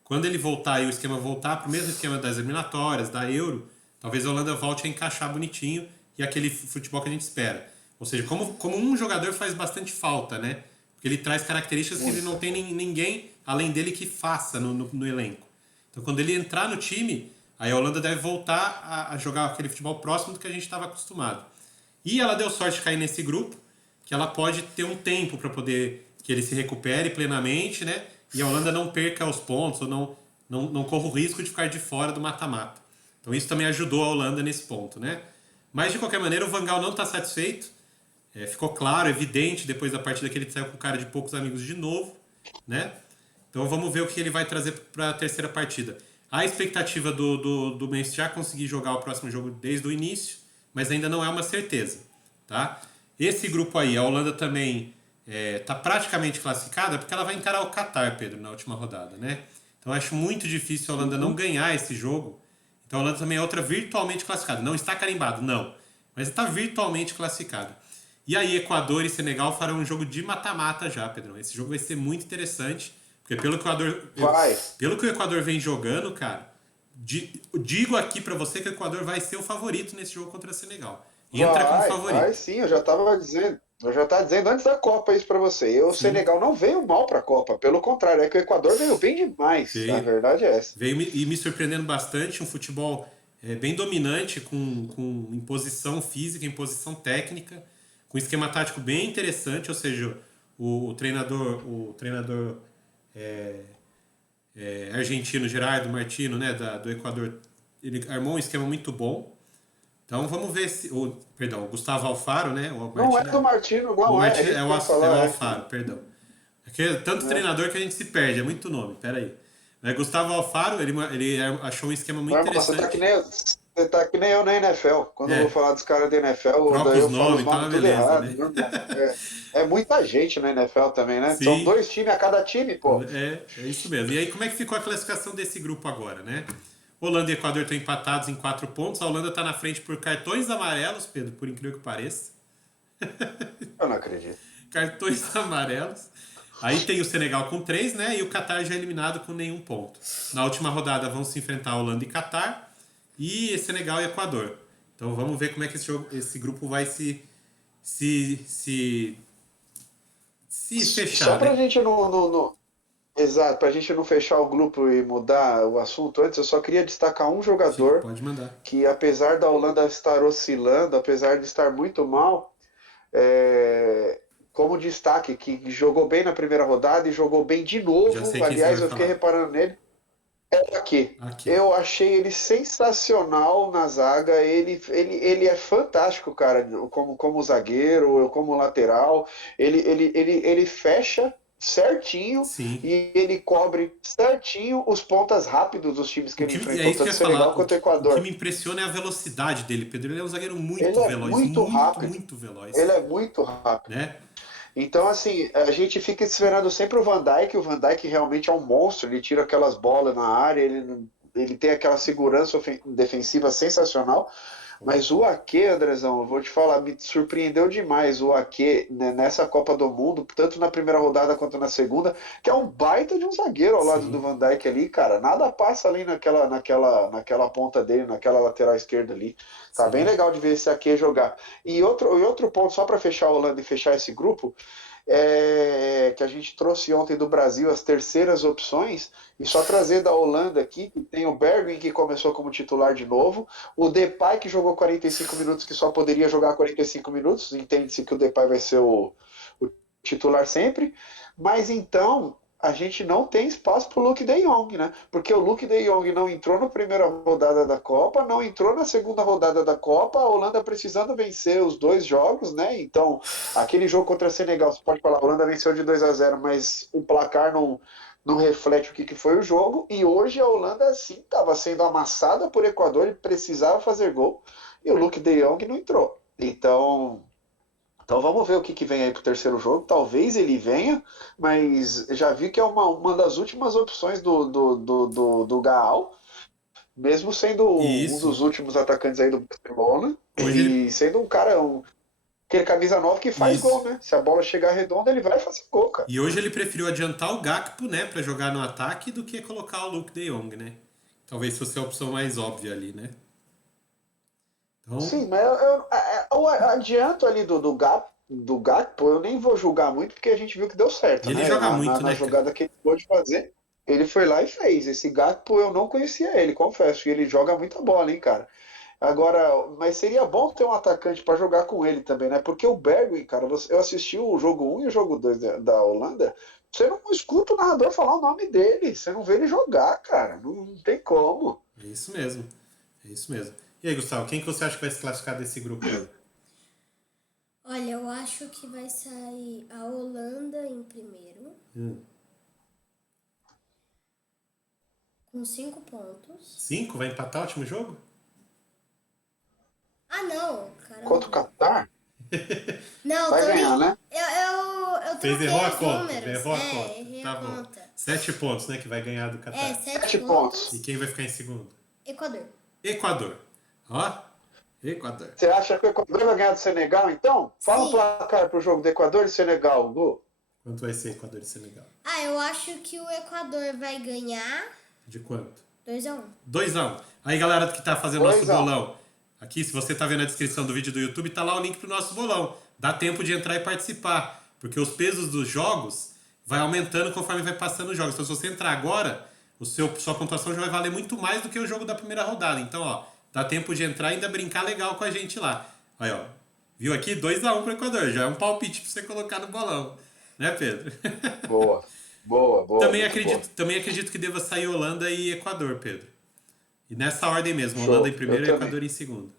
Quando ele voltar e o esquema voltar para o mesmo esquema das eliminatórias, da Euro, talvez a Holanda volte a encaixar bonitinho e aquele futebol que a gente espera. Ou seja, como um jogador faz bastante falta, né? Porque ele traz características que ele não tem ninguém além dele que faça no elenco. Então, quando ele entrar no time, aí a Holanda deve voltar a jogar aquele futebol próximo do que a gente estava acostumado. E ela deu sorte de cair nesse grupo, que ela pode ter um tempo para poder que ele se recupere plenamente, né? E a Holanda não perca os pontos, ou não corra o risco de ficar de fora do mata-mata. Então isso também ajudou a Holanda nesse ponto, né? Mas de qualquer maneira o Van Gaal não está satisfeito. Ficou claro, evidente, depois da partida que ele saiu com cara de poucos amigos de novo, né? Então vamos ver o que ele vai trazer para a terceira partida. A expectativa do Messi já conseguir jogar o próximo jogo desde o início, mas ainda não é uma certeza, tá? Esse grupo aí, a Holanda também está praticamente classificada porque ela vai encarar o Catar, Pedro, na última rodada, né? Então acho muito difícil a Holanda não ganhar esse jogo. Então a Holanda também é outra virtualmente classificada. Não está carimbado, não. Mas está virtualmente classificada. E aí Equador e Senegal farão um jogo de mata-mata já, Pedrão. Esse jogo vai ser muito interessante. Porque pelo que o Equador vem jogando, cara, digo aqui pra você que o Equador vai ser o favorito nesse jogo contra o Senegal. Entra como favorito. Vai sim, eu já tava dizendo. Eu já estava dizendo antes da Copa isso para você. O Senegal não veio mal para a Copa, pelo contrário, é que o Equador veio bem demais. Veio. A verdade é essa. Veio e me surpreendendo bastante, um futebol bem dominante, com imposição física, imposição técnica, com esquema tático bem interessante, ou seja, o treinador argentino Gerardo Martino, né, do Equador, ele armou um esquema muito bom. Então vamos ver se. O Gustavo Alfaro, né? Não é do Martino, não é. É o Alfaro, perdão. É que é tanto treinador que a gente se perde, é muito nome, peraí. Gustavo Alfaro, ele achou um esquema muito interessante. Você tá que nem eu na NFL. Quando eu vou falar dos caras da NFL, troca eu os nomes, falo os nomes tudo beleza, errado. né? É muita gente na NFL também, né? Sim. São 2 times a cada time, pô. É isso mesmo. E aí, como é que ficou a classificação desse grupo agora, né? Holanda e Equador estão empatados em 4 pontos. A Holanda está na frente por cartões amarelos, Pedro, por incrível que pareça. Eu não acredito. Cartões amarelos. Aí tem o Senegal com 3, né? E o Catar já eliminado com nenhum ponto. Na última rodada vão se enfrentar Holanda e Catar. E Senegal e Equador. Então vamos ver como é que esse grupo vai se fechar. Só pra gente Exato, pra gente não fechar o grupo e mudar o assunto antes, eu só queria destacar um jogador. Sim, pode mandar. Que apesar da Holanda estar oscilando, apesar de estar muito mal, como destaque, que jogou bem na primeira rodada e jogou bem de novo. Aliás, eu fiquei reparando nele. É aqui. Eu achei ele sensacional na zaga. Ele é fantástico, cara, como zagueiro, como lateral. Ele fecha certinho. Sim. E ele cobre certinho os pontas rápidos dos times que ele enfrentou, tanto o Senegal quanto o Equador. O que me impressiona é a velocidade dele, Pedro. Ele é um zagueiro muito veloz, muito rápido. Muito veloz. Ele é muito rápido. Né? Então, assim, a gente fica esperando sempre o Van Dijk realmente é um monstro, ele tira aquelas bolas na área, ele tem aquela segurança defensiva sensacional, mas o Ake, Andrezão, eu vou te falar, me surpreendeu demais o Ake, né, nessa Copa do Mundo, tanto na primeira rodada quanto na segunda, que é um baita de um zagueiro ao lado do Van Dijk ali, cara, nada passa ali naquela ponta dele, naquela lateral esquerda ali. Tá bem legal de ver esse Ake jogar. E outro ponto, só para fechar a Holanda e fechar esse grupo, que a gente trouxe ontem do Brasil as terceiras opções, e só trazer da Holanda aqui, que tem o Bergwijn que começou como titular de novo, o Depay que jogou 45 minutos, que só poderia jogar 45 minutos, entende-se que o Depay vai ser o titular sempre, mas então a gente não tem espaço para o Luuk de Jong, né? Porque o Luuk de Jong não entrou na primeira rodada da Copa, não entrou na segunda rodada da Copa, a Holanda precisando vencer os 2 jogos, né? Então, aquele jogo contra a Senegal, você pode falar, a Holanda venceu de 2-0, mas o placar não reflete o que foi o jogo, e hoje a Holanda, sim, estava sendo amassada por Equador e precisava fazer gol, e o Luuk de Jong não entrou. Então vamos ver o que vem aí pro terceiro jogo. Talvez ele venha, mas já vi que é uma das últimas opções do Gaal, mesmo sendo um dos últimos atacantes aí do Barcelona, sendo um cara, aquele camisa 9 que faz gol, né? Se a bola chegar redonda, ele vai fazer gol, cara. E hoje ele preferiu adiantar o Gakpo, né, para jogar no ataque do que colocar o Luuk de Jong, né? Talvez fosse a opção mais óbvia ali, né? Então, Sim, mas o adianto ali do Gakpo, eu nem vou julgar muito, porque a gente viu que deu e certo, ele né? joga Na, na, muito, na né, cara? jogada que ele pôde fazer, ele foi lá e fez. Esse Gakpo eu não conhecia ele, confesso, e ele joga muita bola, hein, cara? Agora, mas seria bom ter um atacante para jogar com ele também, né? Porque o Bergwijn, cara, eu assisti o jogo um e o jogo 2 da Holanda, você não escuta o narrador falar o nome dele, você não vê ele jogar, cara, não tem como. É isso mesmo. É isso mesmo. E aí, Gustavo, quem que você acha que vai se classificar desse grupo aí? Olha, eu acho que vai sair a Holanda em primeiro, Hum. com 5 pontos. 5? Vai empatar o último jogo? Ah, não, Contra o caramba. Qatar, Não, vai ganhar, né? eu Fez, troquei errou a os conta. números. Errou a É, conta. errei Tá a bom. conta. 7 pontos, né, que vai ganhar do É, Qatar. 7 7 pontos. E pontos. quem vai ficar em segundo? Equador. Equador. Ó, Equador. Você acha que o Equador vai ganhar do Senegal, então? Fala o Sim. placar pro jogo do Equador e Senegal, Gu. Quanto vai ser Equador e Senegal? Ah, eu acho que o Equador vai ganhar De quanto? 2-1. 2-1. Aí, galera que tá fazendo nosso 2 a 1. bolão. Aqui, se você tá vendo a descrição do vídeo do YouTube, tá lá o link pro nosso bolão. Dá tempo de entrar e participar. Porque os pesos dos jogos vai aumentando conforme vai passando os jogos. Então, se você entrar agora, sua pontuação já vai valer muito mais do que o jogo da primeira rodada. Então, ó, dá tempo de entrar e ainda brincar legal com a gente lá. Aí, ó. Viu aqui? 2-1 pro Equador. Já é um palpite pra você colocar no bolão. Né, Pedro? Boa, boa, boa. Também Muito boa. acredito que deva sair Holanda e Equador, Pedro. E nessa ordem mesmo, Holanda em Show. Eu primeiro e também. Equador em segundo.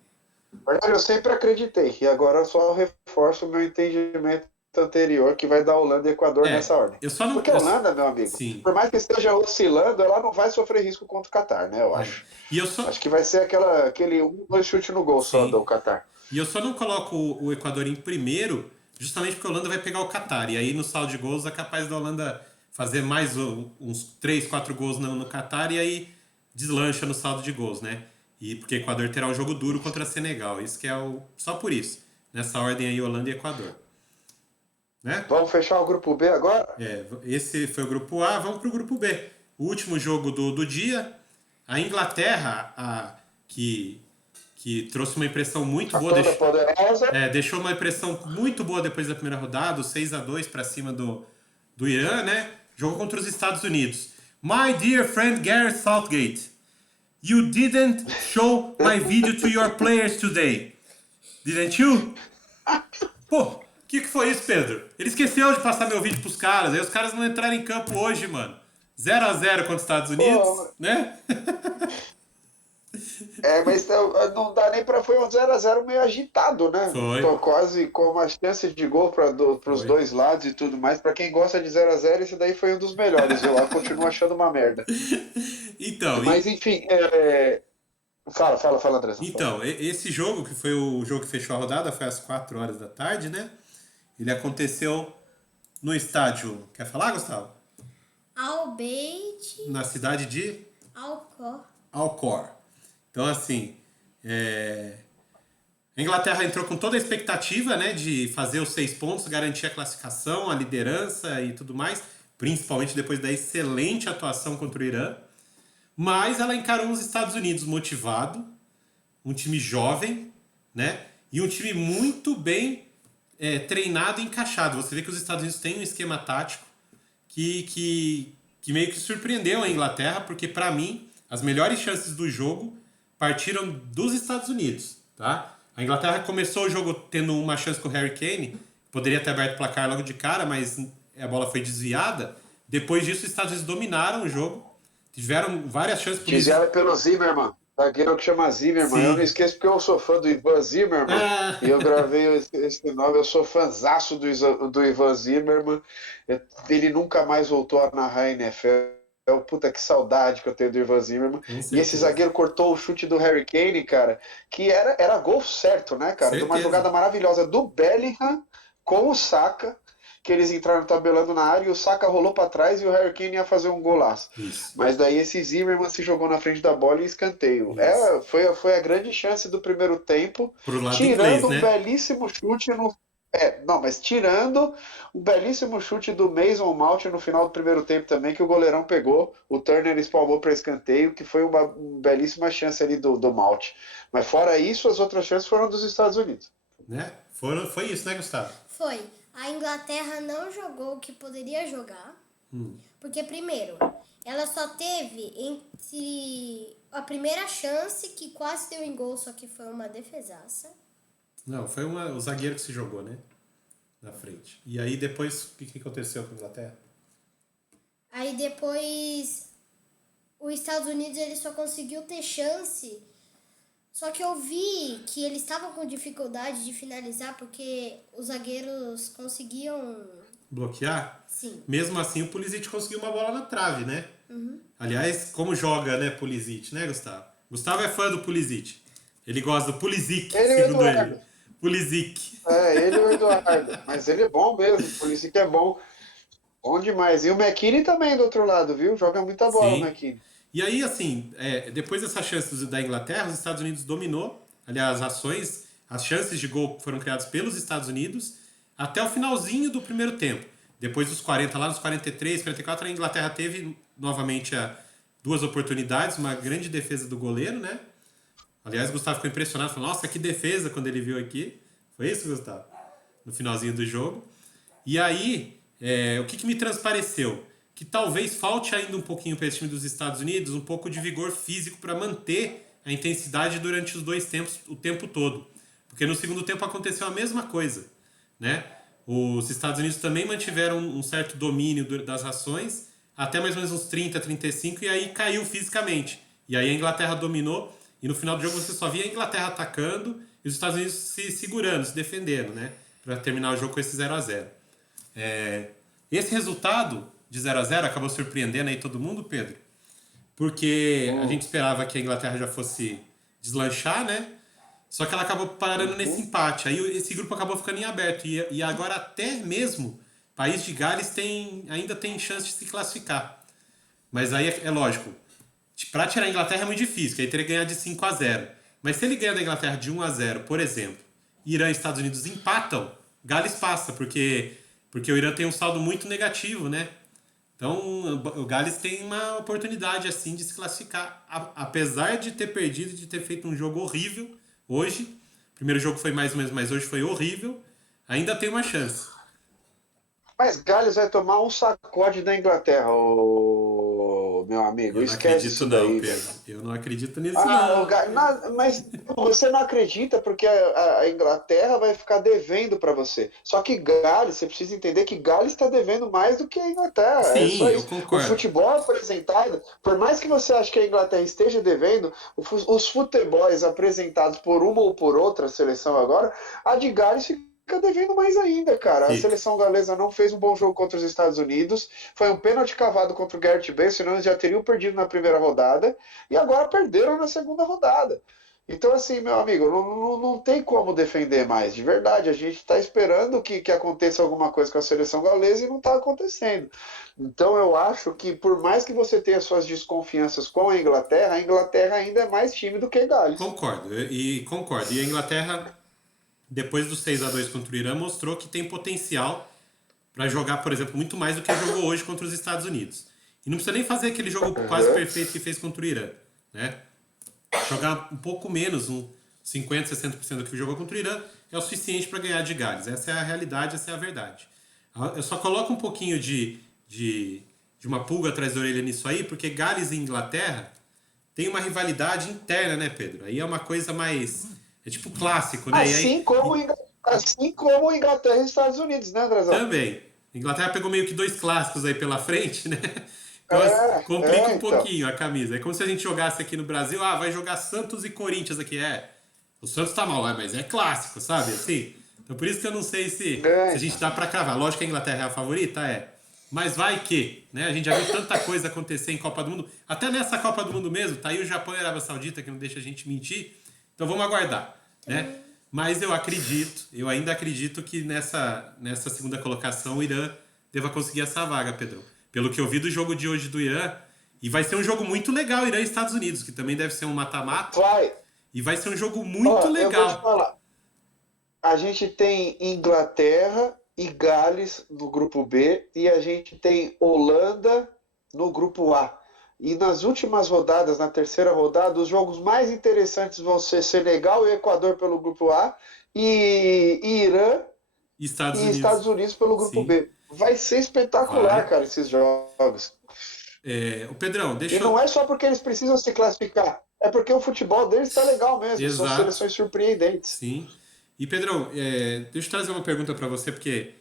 Na verdade, eu sempre acreditei. E agora eu só reforço o meu entendimento anterior, que vai dar Holanda e Equador nessa ordem. Eu só não. Porque a Holanda, meu amigo, Sim. por mais que esteja oscilando, ela não vai sofrer risco contra o Qatar, né? Eu acho. E eu só. Acho que vai ser aquele 1-2 chute no gol só Sim. do Qatar. E eu só não coloco o Equador em primeiro, justamente porque a Holanda vai pegar o Qatar. E aí no saldo de gols é capaz da Holanda fazer mais uns 3, 4 gols no Qatar e aí deslancha no saldo de gols, né? E porque o Equador terá um jogo duro contra Senegal. Isso que é o. Só por isso. Nessa ordem aí, Holanda e Equador. Né? Vamos fechar o grupo B agora? Esse foi o grupo A, vamos para o grupo B. O último jogo do dia, a Inglaterra, que trouxe uma impressão muito A boa, toda poderosa. deixou uma impressão muito boa depois da primeira rodada, o 6-2 para cima do Irã, né? Jogou contra os Estados Unidos. My dear friend Gareth Southgate, you didn't show my video to your players today. Didn't you? Pô, o que foi isso, Pedro? Ele esqueceu de passar meu vídeo pros caras. Aí os caras não entraram em campo hoje, mano. 0-0 contra os Estados Unidos, Pô, né? mas não dá nem pra. Foi um 0-0 meio agitado, né? Foi. Tô quase com uma chance de gol para os Foi. dois lados e tudo mais. Pra quem gosta de 0-0, esse daí foi um dos melhores. Eu continuo achando uma merda. Então, Mas enfim, fala, André. então, esse jogo, que foi o jogo que fechou a rodada, foi às 4 horas da tarde, né? Ele aconteceu no estádio. Quer falar, Gustavo? Albeite, Na cidade de Alcor. Alcor. Então, assim, a Inglaterra entrou com toda a expectativa, né, de fazer os 6 pontos, garantir a classificação, a liderança e tudo mais, principalmente depois da excelente atuação contra o Irã. Mas ela encarou os Estados Unidos motivado, um time jovem, né, e um time muito bem treinado e encaixado. Você vê que os Estados Unidos têm um esquema tático que meio que surpreendeu a Inglaterra, porque para mim as melhores chances do jogo partiram dos Estados Unidos, tá? A Inglaterra começou o jogo tendo uma chance com o Harry Kane, poderia ter aberto o placar logo de cara, mas a bola foi desviada. Depois disso, os Estados Unidos dominaram o jogo, tiveram várias chances. Desviada pelo Zimmermann, zagueiro que chama Zimmermann. Sim. Eu não esqueço porque eu sou fã do Ivan Zimmermann e eu gravei esse nome. Eu sou fãzaço do Ivan Zimmermann. Ele nunca mais voltou a narrar a NFL. Puta, que saudade que eu tenho do Ivan Zimmermann. E esse zagueiro cortou o chute do Harry Kane, cara, que era gol certo, né, cara? De uma jogada maravilhosa do Bellingham com o Saka, que eles entraram tabelando na área e o Saka rolou para trás e o Harry Kane ia fazer um golaço. Isso. Mas daí esse Zimmermann se jogou na frente da bola e escanteio. Foi a grande chance do primeiro tempo, Pro lado tirando inglês, né? um belíssimo chute no... Não, mas tirando um belíssimo chute do Mason Mount no final do primeiro tempo também, que o goleirão pegou, o Turner espalmou para escanteio, que foi uma belíssima chance ali do Mount. Mas fora isso, as outras chances foram dos Estados Unidos. Né? Foi isso, né, Gustavo? Foi. A Inglaterra não jogou o que poderia jogar, porque, primeiro, ela só teve entre a primeira chance, que quase deu em gol, só que foi uma defesaça. Não, foi o zagueiro que se jogou, né? Na frente. E aí depois, o que aconteceu com a Inglaterra? Aí depois, os Estados Unidos ele só conseguiu ter chance. Só que eu vi que eles estavam com dificuldade de finalizar porque os zagueiros conseguiam... Bloquear? Sim. Mesmo assim, o Pulisic conseguiu uma bola na trave, né? Aliás, como joga, né, Pulisic, né, Gustavo? Gustavo é fã do Pulisic. Ele gosta do Pulisic, Ele e o segundo Eduardo. ele. Pulisic. Ele e o Eduardo. Mas ele é bom mesmo, por isso que é bom. Bom demais. E o McKinney também do outro lado, viu? Joga muita bola o Sim. McKinney. E aí, assim, depois dessa chance da Inglaterra, os Estados Unidos dominou. Aliás, as chances de gol foram criadas pelos Estados Unidos até o finalzinho do primeiro tempo. Depois dos 40, lá nos 43, 44, a Inglaterra teve novamente duas oportunidades, uma grande defesa do goleiro, né? Aliás, o Gustavo ficou impressionado, falou, nossa, que defesa quando ele viu aqui. Foi isso, Gustavo? No finalzinho do jogo. E aí, o que me transpareceu? Que talvez falte ainda um pouquinho para esse time dos Estados Unidos, um pouco de vigor físico para manter a intensidade durante os dois tempos, o tempo todo. Porque no segundo tempo aconteceu a mesma coisa, né? Os Estados Unidos também mantiveram um certo domínio das ações, até mais ou menos uns 30, 35, e aí caiu fisicamente. E aí a Inglaterra dominou, e no final do jogo você só via a Inglaterra atacando e os Estados Unidos se segurando, se defendendo, né? Para terminar o jogo com esse 0-0. Esse resultado de 0-0 acabou surpreendendo aí todo mundo, Pedro, porque a gente esperava que a Inglaterra já fosse deslanchar, né? Só que ela acabou parando nesse empate. Aí esse grupo acabou ficando em aberto. E agora até mesmo o país de Gales ainda tem chance de se classificar. Mas aí é lógico, para tirar a Inglaterra é muito difícil, que aí teria que ganhar de 5-0. Mas se ele ganhar da Inglaterra de 1-0, por exemplo, Irã e Estados Unidos empatam, Gales passa, porque o Irã tem um saldo muito negativo, né? Então o Gales tem uma oportunidade assim de se classificar, apesar de ter perdido, de ter feito um jogo horrível hoje. O primeiro jogo foi mais ou menos, mas hoje foi horrível. Ainda tem uma chance. Mas Gales vai tomar um sacode da Inglaterra, meu amigo. Eu não Esquece acredito isso não, daí, Pedro. velho. Eu não acredito nisso não. Mas você não acredita porque a Inglaterra vai ficar devendo para você. Só que Gales, você precisa entender que Gales está devendo mais do que a Inglaterra. É Sim, só eu isso. O concordo. futebol apresentado, por mais que você ache que a Inglaterra esteja devendo, os futebols apresentados por uma ou por outra seleção agora, a de Gales fica devendo mais ainda, cara. A Fica. seleção galesa não fez um bom jogo contra os Estados Unidos. Foi um pênalti cavado contra o Gareth Bale, senão eles já teriam perdido na primeira rodada. E agora perderam na segunda rodada. Então, assim, meu amigo, não tem como defender mais. De verdade, a gente está esperando que aconteça alguma coisa com a seleção galesa e não está acontecendo. Então, eu acho que, por mais que você tenha suas desconfianças com a Inglaterra ainda é mais time do que Gales. Concordo. E a Inglaterra, depois do 6-2 contra o Irã, mostrou que tem potencial para jogar, por exemplo, muito mais do que jogou hoje contra os Estados Unidos. E não precisa nem fazer aquele jogo quase perfeito que fez contra o Irã, né? Jogar um pouco menos, 50%, 60% do que jogou contra o Irã, é o suficiente para ganhar de Gales. Essa é a realidade, essa é a verdade. Eu só coloco um pouquinho de uma pulga atrás da orelha nisso aí, porque Gales e Inglaterra tem uma rivalidade interna, né, Pedro? Aí é uma coisa mais... É tipo clássico, né? Assim como Inglaterra e Estados Unidos, né, Andrezão? Também. A Inglaterra pegou meio que dois clássicos aí pela frente, né? Então complica um pouquinho a camisa. É como se a gente jogasse aqui no Brasil, vai jogar Santos e Corinthians aqui. O Santos tá mal, mas é clássico, sabe? Assim. Então por isso que eu não sei se a gente dá pra cravar. Lógico que a Inglaterra é a favorita, mas vai que, né? A gente já viu tanta coisa acontecer em Copa do Mundo. Até nessa Copa do Mundo mesmo, tá aí o Japão e a Arábia Saudita, que não deixa a gente mentir. Então vamos aguardar, né? Mas eu ainda acredito que nessa segunda colocação o Irã deva conseguir essa vaga, Pedro. Pelo que eu vi do jogo de hoje do Irã, e vai ser um jogo muito legal, Irã e Estados Unidos, que também deve ser um mata-mata. Vai. E vai ser um jogo muito legal. Eu vou te falar. A gente tem Inglaterra e Gales no grupo B e a gente tem Holanda no grupo A. E nas últimas rodadas, na terceira rodada, os jogos mais interessantes vão ser Senegal e Equador pelo grupo A e Irã Estados e Unidos. Estados Unidos pelo grupo Sim, B. Vai ser espetacular, vai. cara, esses jogos. O Pedrão, E deixa não eu. é só porque eles precisam se classificar, é porque o futebol deles está legal mesmo, são Exato, seleções surpreendentes. sim. E Pedrão, deixa eu trazer uma pergunta para você, porque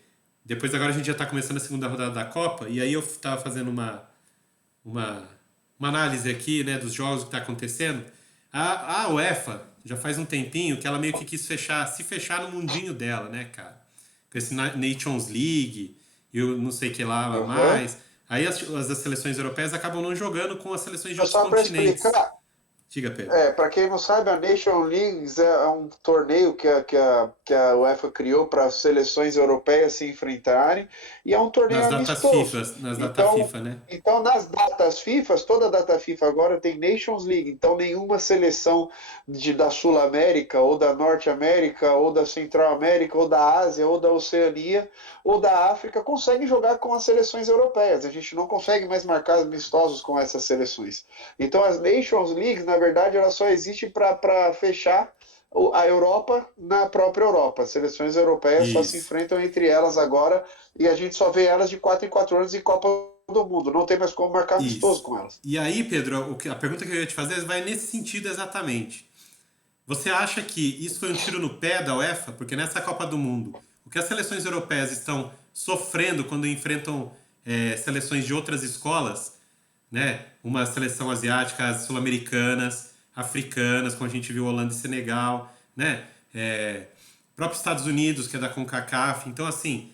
depois agora a gente já está começando a segunda rodada da Copa, e aí eu estava fazendo uma, uma análise aqui, né, dos jogos que está acontecendo. A UEFA já faz um tempinho que ela meio que quis se fechar no mundinho dela, né, cara? Com esse Nations League, e eu não sei o que lá Uhum. mais. Aí as seleções europeias acabam não jogando com as seleções de outros Só para continentes. explicar, Diga, Pedro. para quem não sabe, a Nation League é um torneio que a UEFA criou para as seleções europeias se enfrentarem e é um torneio amistoso. Nas datas Então, FIFA, né? então nas datas FIFA, toda data FIFA agora tem Nations League. Então, nenhuma seleção da Sul América, ou da Norte América, ou da Central América, ou da Ásia, ou da Oceania, ou da África consegue jogar com as seleções europeias. A gente não consegue mais marcar amistosos com essas seleções. Então, as Nations Leagues, na verdade, ela só existe para fechar a Europa na própria Europa. As seleções europeias só se Isso. enfrentam entre elas agora e a gente só vê elas de 4 em 4 anos em Copa do Mundo. Não tem mais como marcar amistoso Isso. com elas. E aí, Pedro, a pergunta que eu ia te fazer vai nesse sentido exatamente. Você acha que isso foi um tiro no pé da UEFA? Porque nessa Copa do Mundo, o que as seleções europeias estão sofrendo quando enfrentam seleções de outras escolas, né? Uma seleção asiática, as sul-americanas, africanas, como a gente viu Holanda e Senegal, né? Próprio Estados Unidos, que é da CONCACAF. Então, assim,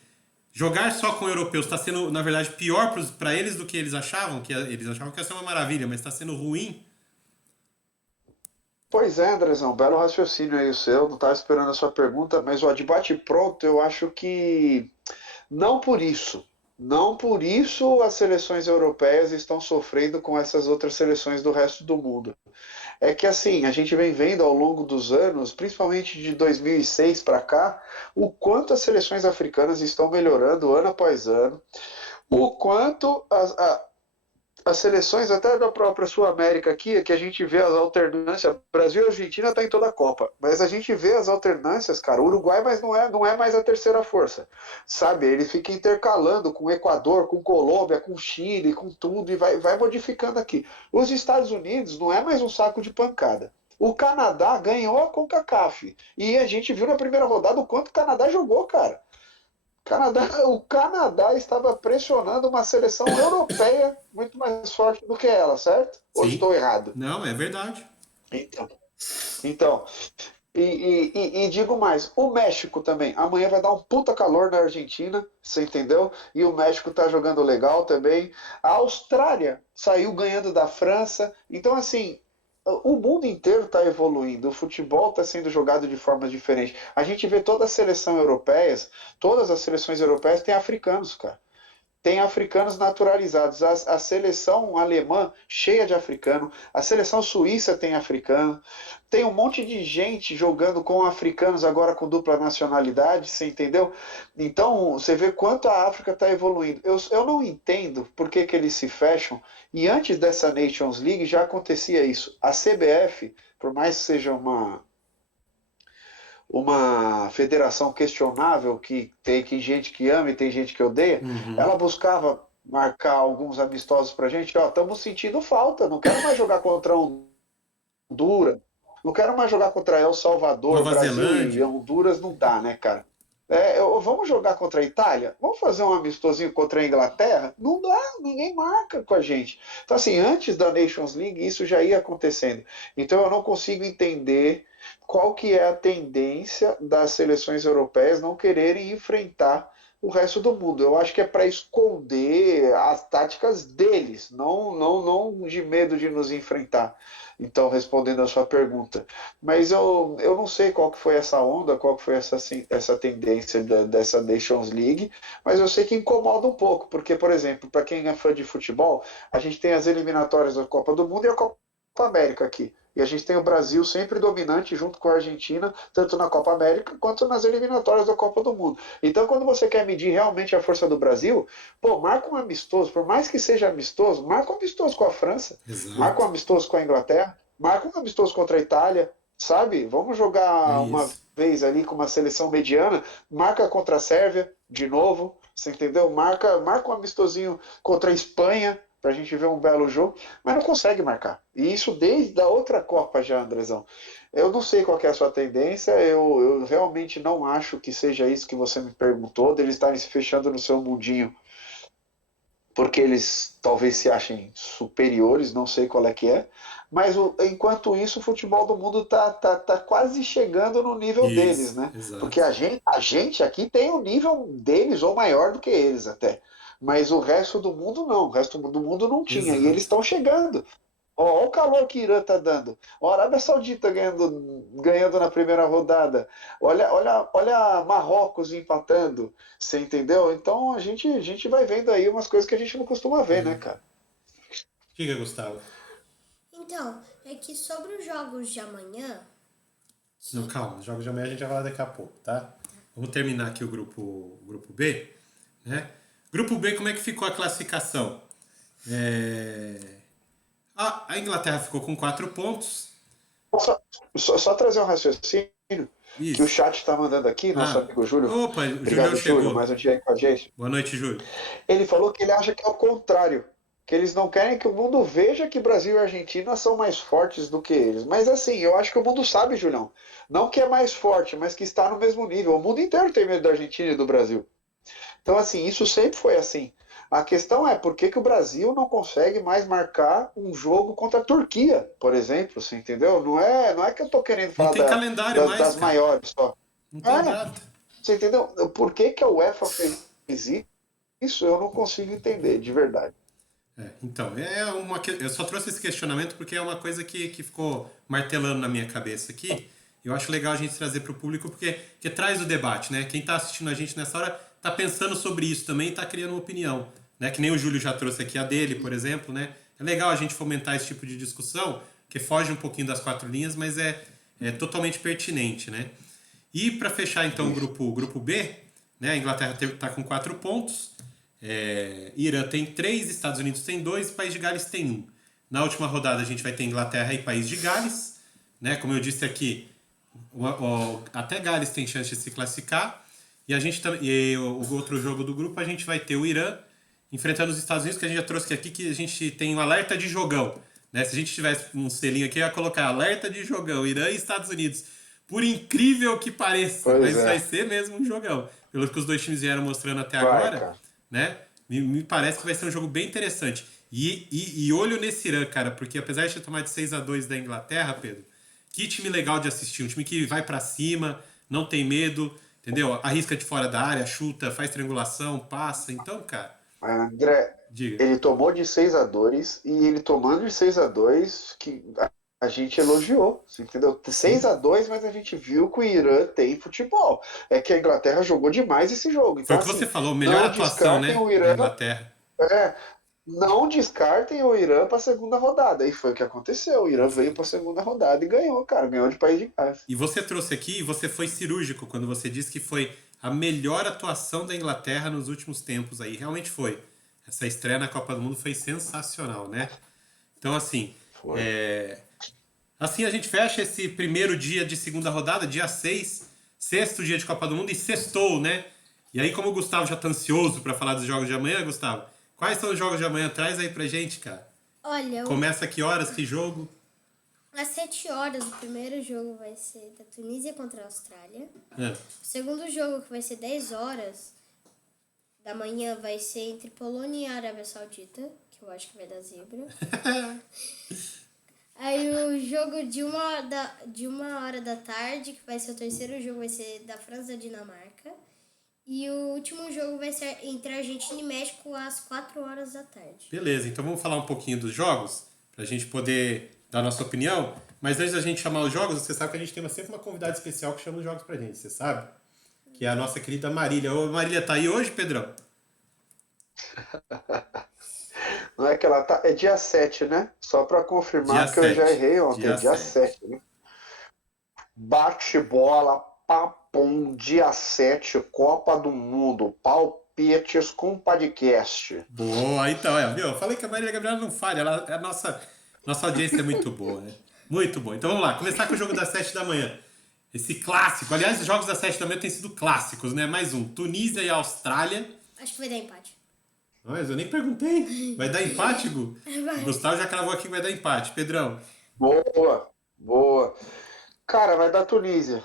jogar só com europeus está sendo, na verdade, pior para eles do que eles achavam, eles achavam que ia ser uma maravilha, mas está sendo ruim. Pois é, Andrezão, belo raciocínio aí o seu. Não estava esperando a sua pergunta, mas ó, de bate-pronto, eu acho que não por isso. Não por isso as seleções europeias estão sofrendo com essas outras seleções do resto do mundo. É que assim, a gente vem vendo ao longo dos anos, principalmente de 2006 para cá, o quanto as seleções africanas estão melhorando ano após ano, o quanto as seleções até da própria Sul-América aqui, que a gente vê as alternâncias, Brasil e Argentina tá em toda a Copa, mas a gente vê as alternâncias, cara, o Uruguai mas não é mais a terceira força, sabe? Ele fica intercalando com o Equador, com Colômbia, com Chile, com tudo, e vai modificando aqui. Os Estados Unidos não é mais um saco de pancada. O Canadá ganhou a CONCACAF, e a gente viu na primeira rodada o quanto o Canadá jogou, cara. O Canadá estava pressionando uma seleção europeia muito mais forte do que ela, certo? Ou Sim. estou errado? Não, é verdade. Então, então e digo mais, o México também. Amanhã vai dar um puta calor na Argentina, você entendeu? E o México tá jogando legal também. A Austrália saiu ganhando da França. Então, assim, o mundo inteiro está evoluindo, o futebol está sendo jogado de formas diferentes. A gente vê toda a seleção europeia, todas as seleções europeias têm africanos, cara. Tem africanos naturalizados. A seleção alemã cheia de africano, a seleção suíça tem africano, tem um monte de gente jogando com africanos agora com dupla nacionalidade, você entendeu? Então você vê quanto a África está evoluindo. Eu não entendo por que eles se fecham, e antes dessa Nations League já acontecia isso. A CBF, por mais que seja uma federação questionável, que tem gente que ama e tem gente que odeia, Uhum. ela buscava marcar alguns amistosos pra gente, ó, estamos sentindo falta, não quero mais jogar contra Honduras, não quero mais jogar contra El Salvador, Nova Brasil e Zelândia. Honduras não dá, né, cara? Vamos jogar contra a Itália? Vamos fazer um amistosinho contra a Inglaterra? Não dá, ninguém marca com a gente. Então, assim, antes da Nations League, isso já ia acontecendo. Então, eu não consigo entender qual que é a tendência das seleções europeias não quererem enfrentar o resto do mundo. Eu acho que é para esconder as táticas deles, não de medo de nos enfrentar. Então, respondendo a sua pergunta. Mas eu não sei qual que foi essa onda, qual que foi essa tendência dessa Nations League, mas eu sei que incomoda um pouco, porque, por exemplo, para quem é fã de futebol, a gente tem as eliminatórias da Copa do Mundo e a Copa América aqui. E a gente tem o Brasil sempre dominante junto com a Argentina, tanto na Copa América quanto nas eliminatórias da Copa do Mundo. Então, quando você quer medir realmente a força do Brasil, pô, marca um amistoso, por mais que seja amistoso, marca um amistoso com a França, marca um Exato. amistoso com a Inglaterra, marca um amistoso contra a Itália, sabe? Vamos jogar uma Isso. vez ali com uma seleção mediana, marca contra a Sérvia, de novo, você entendeu? Marca um amistosinho contra a Espanha, pra gente ver um belo jogo, mas não consegue marcar. E isso desde a outra Copa já, Andrezão. Eu não sei qual que é a sua tendência, eu realmente não acho que seja isso que você me perguntou, deles estarem se fechando no seu mundinho, porque eles talvez se achem superiores, não sei qual é que é, mas enquanto isso o futebol do mundo tá quase chegando no nível deles, Isso, né? Porque exato. a gente aqui tem o nível deles ou maior do que eles até. Mas o resto do mundo não, o resto do mundo não tinha, e eles Exato. estão chegando. Ó, o calor que Irã tá dando. Ó, a Arábia Saudita ganhando na primeira rodada. Olha Marrocos empatando. Você entendeu? Então a gente vai vendo aí umas coisas que a gente não costuma ver, né, cara? Diga, Gustavo. Então, é que sobre os jogos de amanhã, Não, calma, os jogos de amanhã a gente vai falar daqui a pouco, tá? Vamos terminar aqui o grupo B, né? Grupo B, como é que ficou a classificação? É, a Inglaterra ficou com 4 pontos. Só, só trazer um raciocínio que o Isso. chat está mandando aqui, nosso Ah, amigo Júlio. opa, o Julião Obrigado, Júlio, mais chegou. um dia aí com a gente. Boa noite, Júlio. Ele falou que ele acha que é o contrário, que eles não querem que o mundo veja que Brasil e Argentina são mais fortes do que eles. Mas assim, eu acho que o mundo sabe, Julião, não que é mais forte, mas que está no mesmo nível. O mundo inteiro tem medo da Argentina e do Brasil. Então assim, isso sempre foi assim. A questão é por que, que o Brasil não consegue mais marcar um jogo contra a Turquia, por exemplo, você entendeu? Não é que eu estou querendo Não falar tem calendário mais, das cara. maiores só. Não tem É, data. você entendeu? Por que, que a UEFA fez isso? Eu não consigo entender, de verdade. Então, eu só trouxe esse questionamento porque é uma coisa que ficou martelando na minha cabeça aqui. Eu acho legal a gente trazer para o público porque traz o debate, né? Quem está assistindo a gente nessa hora está pensando sobre isso também e está criando uma opinião, né? Que nem o Júlio já trouxe aqui a dele, por exemplo, né? É legal a gente fomentar esse tipo de discussão, que foge um pouquinho das 4 linhas, mas é totalmente pertinente, né? E para fechar então Isso. o grupo B, né? A Inglaterra está com 4 pontos, Irã tem 3, Estados Unidos tem 2, País de Gales tem 1. Na última rodada a gente vai ter Inglaterra e País de Gales, né? Como eu disse aqui, até Gales tem chance de se classificar. E a gente e o outro jogo do grupo a gente vai ter o Irã enfrentando os Estados Unidos, que a gente já trouxe aqui que a gente tem um alerta de jogão. Né? Se a gente tivesse um selinho aqui, eu ia colocar alerta de jogão, Irã e Estados Unidos. Por incrível que pareça, Pois mas vai é, ser mesmo um jogão. Pelo que os dois times vieram mostrando até vai, agora, cara. né? Me parece que vai ser um jogo bem interessante. E olho nesse Irã, cara, porque apesar de ter tomado de 6-2 da Inglaterra, Pedro, que time legal de assistir. Um time que vai pra cima, não tem medo, entendeu? Arrisca de fora da área, chuta, faz triangulação, passa. Então, cara, André, diga. ele tomou de 6-2 e ele tomando de 6-2 que a gente elogiou, você entendeu? seis Sim. a dois, mas a gente viu que o Irã tem futebol. É que a Inglaterra jogou demais esse jogo. Foi Então, o que você assim, falou, melhor não atuação, descartem né, o da Irã. Inglaterra. É, não descartem o Irã para a segunda rodada. E foi o que aconteceu. O Irã veio para a Exato. segunda rodada e ganhou, cara. Ganhou de País de Gales. E você trouxe aqui, e você foi cirúrgico quando você disse que foi a melhor atuação da Inglaterra nos últimos tempos aí. Realmente foi. Essa estreia na Copa do Mundo foi sensacional, né? Então, assim, Foi. é, assim a gente fecha esse primeiro dia de segunda rodada, dia 6, sexto dia de Copa do Mundo e sextou, né? E aí, como o Gustavo já tá ansioso para falar dos jogos de amanhã, Gustavo, quais são os jogos de amanhã? Traz aí pra gente, cara. olha, Começa que horas, que jogo? às 7 horas o primeiro jogo vai ser da Tunísia contra a Austrália. É. O segundo jogo, que vai ser 10 horas da manhã, vai ser entre Polônia e Arábia Saudita, que eu acho que vai dar zebra. Aí o jogo de uma hora da tarde, que vai ser o terceiro jogo, vai ser da França e da Dinamarca. E o último jogo vai ser entre Argentina e México às 4 horas da tarde. Beleza, então vamos falar um pouquinho dos jogos, pra gente poder dar nossa opinião. Mas antes da gente chamar os jogos, você sabe que a gente tem sempre uma convidada especial que chama os jogos pra gente, você sabe? Que é a nossa querida Marília. Ô, Marília, tá aí hoje, Pedrão? Não é que ela tá. É dia 7, né? Só pra Dia confirmar que eu já 7. errei ontem. É Dia dia 7. 7, né? Bate bola, papum, dia 7, Copa do Mundo. Palpites com podcast. Boa, então, viu? Eu falei que a Marília Gabriela não falha, a nossa audiência é muito boa, né? Muito boa. Então vamos lá, começar com o jogo das 7 da manhã. Esse clássico, aliás, os jogos das 7 da manhã têm sido clássicos, né? Mais um, Tunísia e Austrália. Acho que vai dar empate. Mas eu nem perguntei. Vai dar empate, Gu? Vai. O Gustavo já cravou aqui que vai dar empate. Pedrão, Boa, boa. Cara, vai dar Tunísia.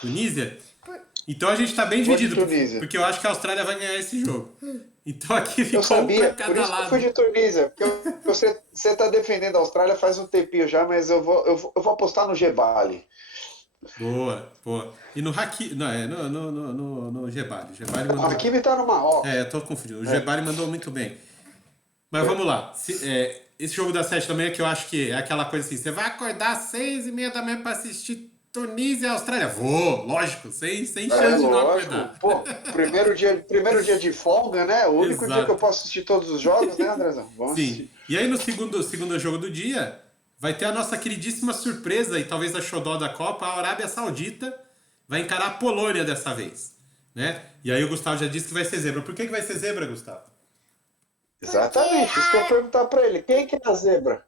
Tunísia? Por- Então a gente tá bem Vou de dividido, Tunísia. porque eu acho que a Austrália vai ganhar esse jogo. Então aqui Eu ficou um sabia, pra por cada isso que eu fui lado. de Tunísia. Porque você tá defendendo a Austrália faz um tempinho já, mas eu vou apostar no Gebali. Boa, boa. E no Haki. Não, no Gebali. O Gebali O mandou. Hakimi tá no Marrocos. Eu tô confundindo. O Gebali mandou muito bem. Mas vamos lá. Esse jogo das 7 da manhã que eu acho que é aquela coisa assim: você vai acordar às 6h30 da manhã pra assistir Tunísia e Austrália? Vou, lógico, sem chance de não Lógico. acordar. Pô, primeiro dia de folga, né? O único dia que eu Exato. posso assistir todos os jogos, né, Andrezão? Vamos Sim. assistir. E aí no segundo jogo do dia, vai ter a nossa queridíssima surpresa e talvez a xodó da Copa, a Arábia Saudita vai encarar a Polônia dessa vez, né? E aí o Gustavo já disse que vai ser zebra. Por que vai ser zebra, Gustavo? Exatamente, isso que eu ia perguntar pra ele. Quem que é a zebra?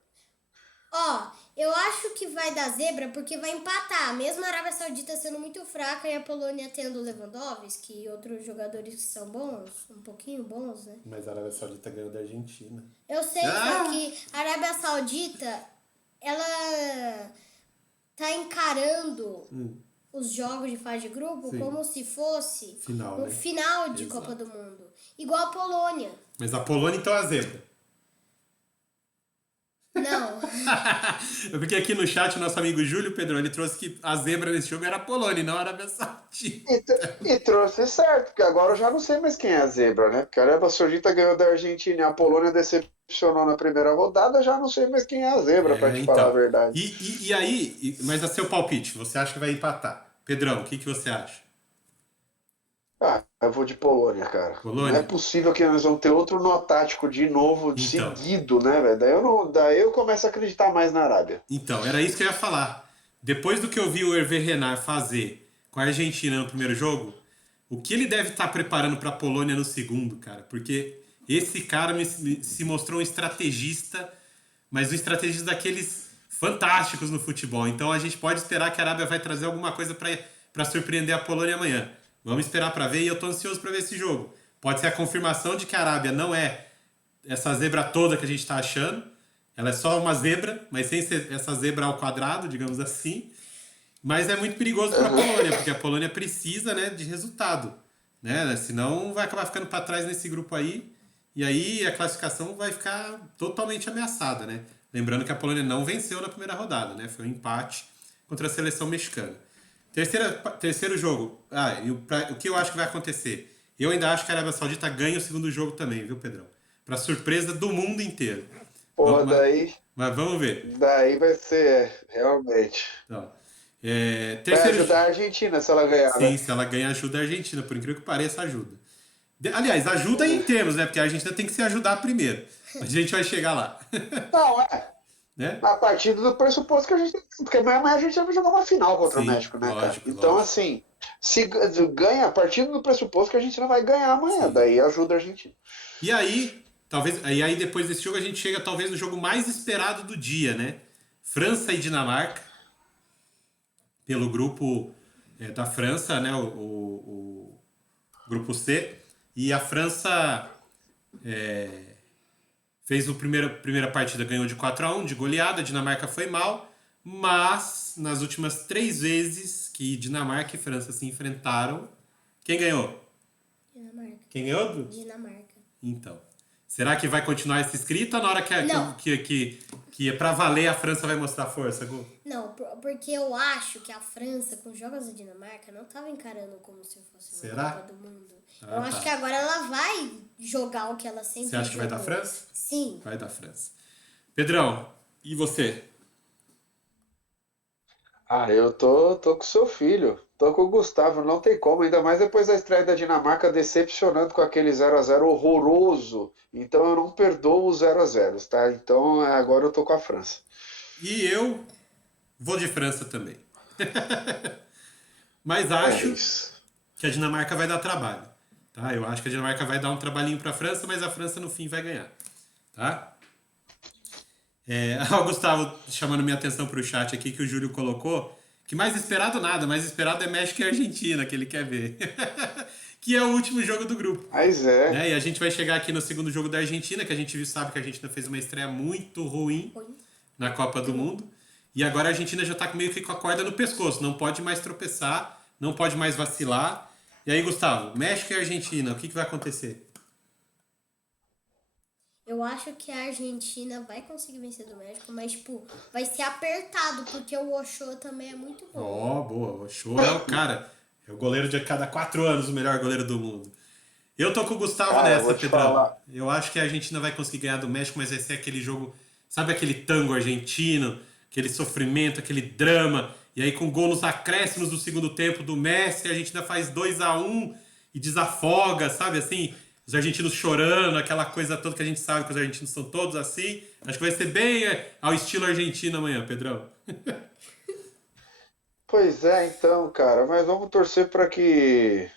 Ó, eu acho que vai dar zebra porque vai empatar. Mesmo a Arábia Saudita sendo muito fraca e a Polônia tendo Lewandowski e outros jogadores que são bons, um pouquinho bons, né? Mas a Arábia Saudita ganhou da Argentina. Eu sei Ah! só que a Arábia Saudita, ela tá encarando os jogos de fase de grupo Sim. como se fosse Final, um né? final de Exato. Copa do Mundo. Igual a Polônia. Mas a Polônia então é a zebra. Não. Porque aqui no chat o nosso amigo Júlio Pedro, ele trouxe que a zebra nesse jogo era a Polônia e não a Arábia Saudita. E trouxe certo, porque agora eu já não sei mais quem é a zebra, né? Porque a Arábia Saudita ganhou da Argentina e a Polônia decepcionou na primeira rodada, já não sei mais quem é a zebra, pra te falar a verdade. E aí, mas a seu palpite, você acha que vai empatar? Pedrão, o que você acha? Ah, eu vou de Polônia, cara. Polônia? Não é possível que nós vamos ter outro nó tático de novo, Então. seguido, né, velho? Daí eu começo a acreditar mais na Arábia. Então, era isso que eu ia falar. Depois do que eu vi o Hervé Renard fazer com a Argentina no primeiro jogo, o que ele deve estar preparando para a Polônia no segundo, cara? Porque esse cara se mostrou um estrategista, mas um estrategista daqueles fantásticos no futebol. Então a gente pode esperar que a Arábia vai trazer alguma coisa para surpreender a Polônia amanhã. Vamos esperar para ver e eu tô ansioso para ver esse jogo. Pode ser a confirmação de que a Arábia não é essa zebra toda que a gente tá achando. Ela é só uma zebra, mas sem ser essa zebra ao quadrado, digamos assim. Mas é muito perigoso para a Polônia, porque a Polônia precisa, né, de resultado, né? Senão vai acabar ficando para trás nesse grupo aí. E aí a classificação vai ficar totalmente ameaçada, né? Lembrando que a Polônia não venceu na primeira rodada, né? Foi um empate contra a seleção mexicana. Terceiro jogo. O que eu acho que vai acontecer? Eu ainda acho que a Arábia Saudita ganha o segundo jogo também, viu, Pedrão? Para surpresa do mundo inteiro. Pô, Mas vamos ver. daí vai ser, realmente. Então, Vai terceiro ajudar a Argentina se ela ganhar, Sim, né? se ela ganha, ajuda a Argentina. Por incrível que pareça, ajuda. Aliás, ajuda em termos, né? Porque a Argentina tem que se ajudar primeiro. A gente vai chegar lá. Não, Né? a partir do pressuposto que a gente. Porque amanhã a gente vai jogar uma final contra Sim, o México, né, cara? lógico, Então, lógico. assim, se ganha, a partir do pressuposto que a gente não vai ganhar amanhã, Sim. daí ajuda a Argentina. E aí, aí depois desse jogo, a gente chega talvez no jogo mais esperado do dia, né? França e Dinamarca. Pelo grupo da França, né? O grupo C. E a França fez a primeira partida, ganhou de 4-1, de goleada. A Dinamarca foi mal. Mas, nas últimas 3 vezes que Dinamarca e França se enfrentaram, quem ganhou? Dinamarca. Quem ganhou? Dinamarca. Então. Será que vai continuar esse escrito ou na hora Não. que é pra valer a França vai mostrar força, Gu? Não, porque eu acho que a França, com os jogos da Dinamarca, não estava encarando como se fosse uma Será? Copa do Mundo. Ah, eu acho tá. que agora ela vai jogar o que ela sempre Você acha que vai dar jogou. França? Sim. Vai dar França. Pedrão, e você? Ah, eu tô com seu filho. Tô com o Gustavo, não tem como, ainda mais depois da estreia da Dinamarca decepcionando com aquele 0-0 horroroso. Então eu não perdoo os 0-0, tá? Então agora eu tô com a França. E eu vou de França também. Mas É acho isso. que a Dinamarca vai dar trabalho. Tá? Eu acho que a Dinamarca vai dar um trabalhinho para a França, mas a França no fim vai ganhar. Tá? O Gustavo chamando minha atenção para o chat aqui que o Júlio colocou, que mais esperado nada, mais esperado é México e Argentina, que ele quer ver. Que é o último jogo do grupo. Mas é. Né? E a gente vai chegar aqui no segundo jogo da Argentina, que a gente sabe que a Argentina fez uma estreia muito ruim na Copa do Mundo. E agora a Argentina já está meio que com a corda no pescoço, não pode mais tropeçar, não pode mais vacilar. E aí, Gustavo, México e Argentina, o que vai acontecer? Eu acho que a Argentina vai conseguir vencer do México, mas, tipo, vai ser apertado, porque o Ochoa também é muito bom. Ó, boa. O Ochoa é o cara. É o goleiro de cada 4 anos, o melhor goleiro do mundo. Eu tô com o Gustavo Cara, eu nessa, vou te Pedrão. falar. Eu acho que a Argentina vai conseguir ganhar do México, mas vai ser aquele jogo, sabe aquele tango argentino, aquele sofrimento, aquele drama, e aí com gol nos acréscimos do segundo tempo do Messi, a Argentina faz 2-1 e desafoga, sabe assim? Os argentinos chorando, aquela coisa toda que a gente sabe que os argentinos são todos assim. Acho que vai ser bem ao estilo argentino amanhã, Pedrão. Pois é, então, cara, mas vamos torcer para que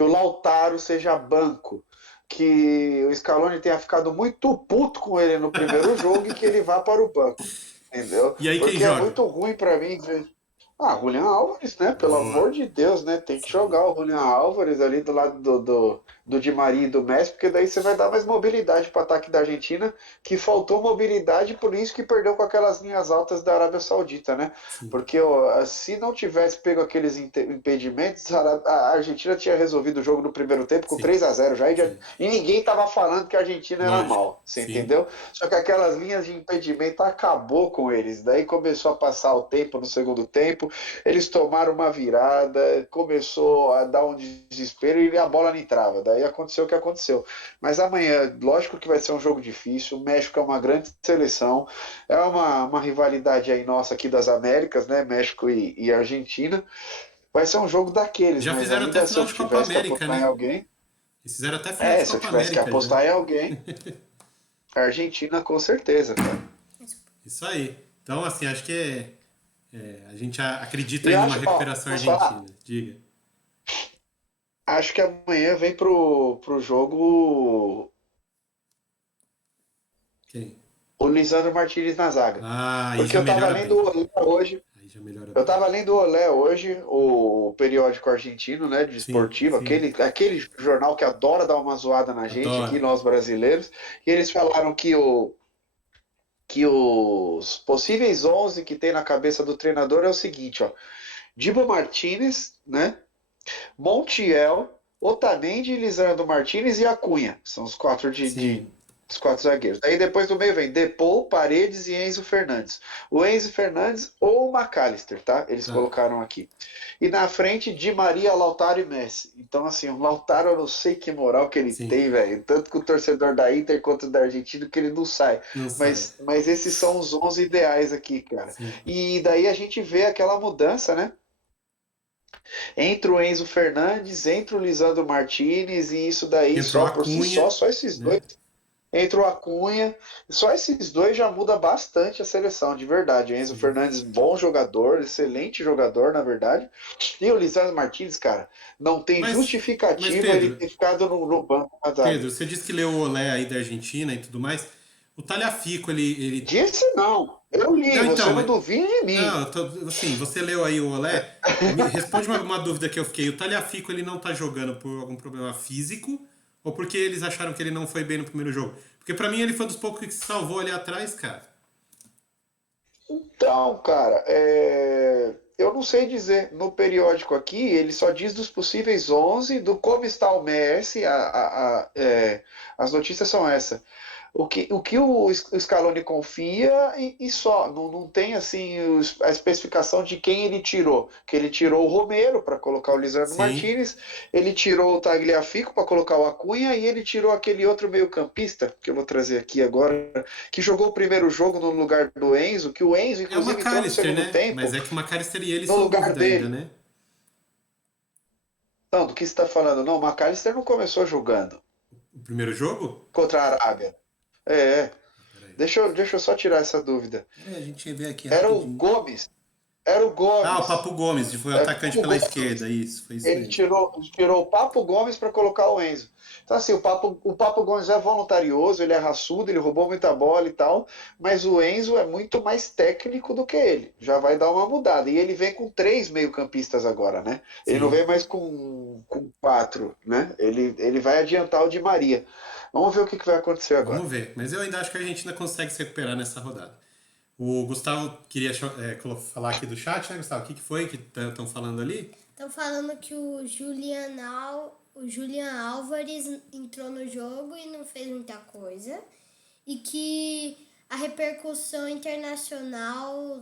o Lautaro seja banco, que o Scaloni tenha ficado muito puto com ele no primeiro jogo e que ele vá para o banco, entendeu? E aí quem Porque é joga? muito ruim para mim ver. Ah, Julian Álvares, né? Pelo Boa. amor de Deus, né? Tem que jogar o Julian Álvares ali do lado do Di Maria e do Messi, porque daí você vai dar mais mobilidade para o ataque da Argentina, que faltou mobilidade, por isso que perdeu com aquelas linhas altas da Arábia Saudita, né? Sim. Porque ó, se não tivesse pego aqueles impedimentos, a Argentina tinha resolvido o jogo no primeiro tempo com Sim. 3-0 já, Sim. e ninguém tava falando que a Argentina era Lógico. mal, você Sim. entendeu? Só que aquelas linhas de impedimento acabou com eles. Daí começou a passar o tempo no segundo tempo, eles tomaram uma virada, começou a dar um desespero e a bola não entrava. Daí aconteceu o que aconteceu. Mas amanhã, lógico que vai ser um jogo difícil. O México é uma grande seleção, é uma rivalidade aí nossa aqui das Américas, né? México e Argentina. Vai ser um jogo daqueles, Já mas fizeram até ainda se final eu de Copa tivesse que América, apostar em né? alguém, Eles fizeram até final de se eu Copa tivesse que América já. apostar em alguém, a Argentina com certeza, cara. Isso aí. Então, assim, acho que a gente acredita E aí numa acho, ó, recuperação posso falar? argentina. Diga. Acho que amanhã vem pro jogo Quem? o Lisandro Martinez na zaga. Ah, aí Porque já eu tava melhora lendo o bem. Olé hoje. Aí já melhora Eu bem. tava lendo o Olé hoje, o periódico argentino, né, de Sim, esportivo, sim. aquele jornal que adora dar uma zoada na gente Adoro. aqui, nós brasileiros, e eles falaram que os possíveis 11 que tem na cabeça do treinador é o seguinte, ó. Dibu Martinez, né? Montiel, Otamendi, Lisandro Martinez e Acunha. São os quatro Sim. os quatro zagueiros. Aí depois do meio vem Depou, Paredes e Enzo Fernandes. O Enzo Fernandes ou o McAllister, tá? Eles Tá. colocaram aqui. E na frente, Di Maria, Lautaro e Messi. Então, assim, o Lautaro eu não sei que moral que ele Sim. tem, velho. Tanto com o torcedor da Inter quanto da Argentina, que ele não sai. Não sai. Mas esses são os 11 ideais aqui, cara. Sim. E daí a gente vê aquela mudança, né? Entre o Enzo Fernandes, entre o Lisandro Martinez, e isso daí Entrou só a por si Cunha, só esses né? dois. Entre o Acunha, só esses dois já muda bastante a seleção, de verdade. O Enzo Sim. Fernandes, bom jogador, excelente jogador, na verdade. E o Lisandro Martinez, cara, não tem Mas justificativa ele Pedro, ter ficado no banco na zaga. Pedro, você disse que leu o Olé aí da Argentina e tudo mais. O Talhafico, ele... Disse não. Eu li, Não, você então, não duvide de mim. não, assim, você leu aí o Olé. Responde uma dúvida que eu fiquei. O Talhafico, ele não tá jogando por algum problema físico ou porque eles acharam que ele não foi bem no primeiro jogo? Porque pra mim ele foi um dos poucos que se salvou ali atrás, cara. Então, cara, eu não sei dizer. No periódico aqui, ele só diz dos possíveis 11, do como está o Messi. As notícias são essas. O que o Scaloni confia e só. Não tem assim a especificação de quem ele tirou. Que ele tirou o Romero para colocar o Lisandro Sim, Martinez, ele tirou o Tagliafico para colocar o Acunha e ele tirou aquele outro meio-campista, que eu vou trazer aqui agora, que jogou o primeiro jogo no lugar do Enzo, que o Enzo, é o inclusive, entrou no McAllister, segundo né? tempo Mas é que o McAllister e ele no são lugar dúvida ainda, dele. né? Não, do que você está falando? Não, o McAllister não começou jogando O primeiro jogo? contra a Arábia. É. Peraí. Deixa eu só tirar essa dúvida. Peraí, a gente vê aqui Era o rapidinho. Gomes. Era o Ah, o Gomes. Papo Gomes, foi o Era atacante o pela Gomes. esquerda, isso, foi isso Ele mesmo. tirou o Papo Gomes para colocar o Enzo. Então, assim, o Papo Gomes é voluntarioso, ele é raçudo, ele roubou muita bola e tal, mas o Enzo é muito mais técnico do que ele. Já vai dar uma mudada. E ele vem com 3 meio-campistas agora, né? Ele não Sim, vem mais com 4, né? Ele vai adiantar o Di Maria. Vamos ver o que vai acontecer agora. vamos ver. Mas eu ainda acho que a Argentina consegue se recuperar nessa rodada. O Gustavo queria falar aqui do chat, né, Gustavo? O que foi que estão falando ali? Estão falando que o Julian Álvares entrou no jogo e não fez muita coisa. E que a repercussão internacional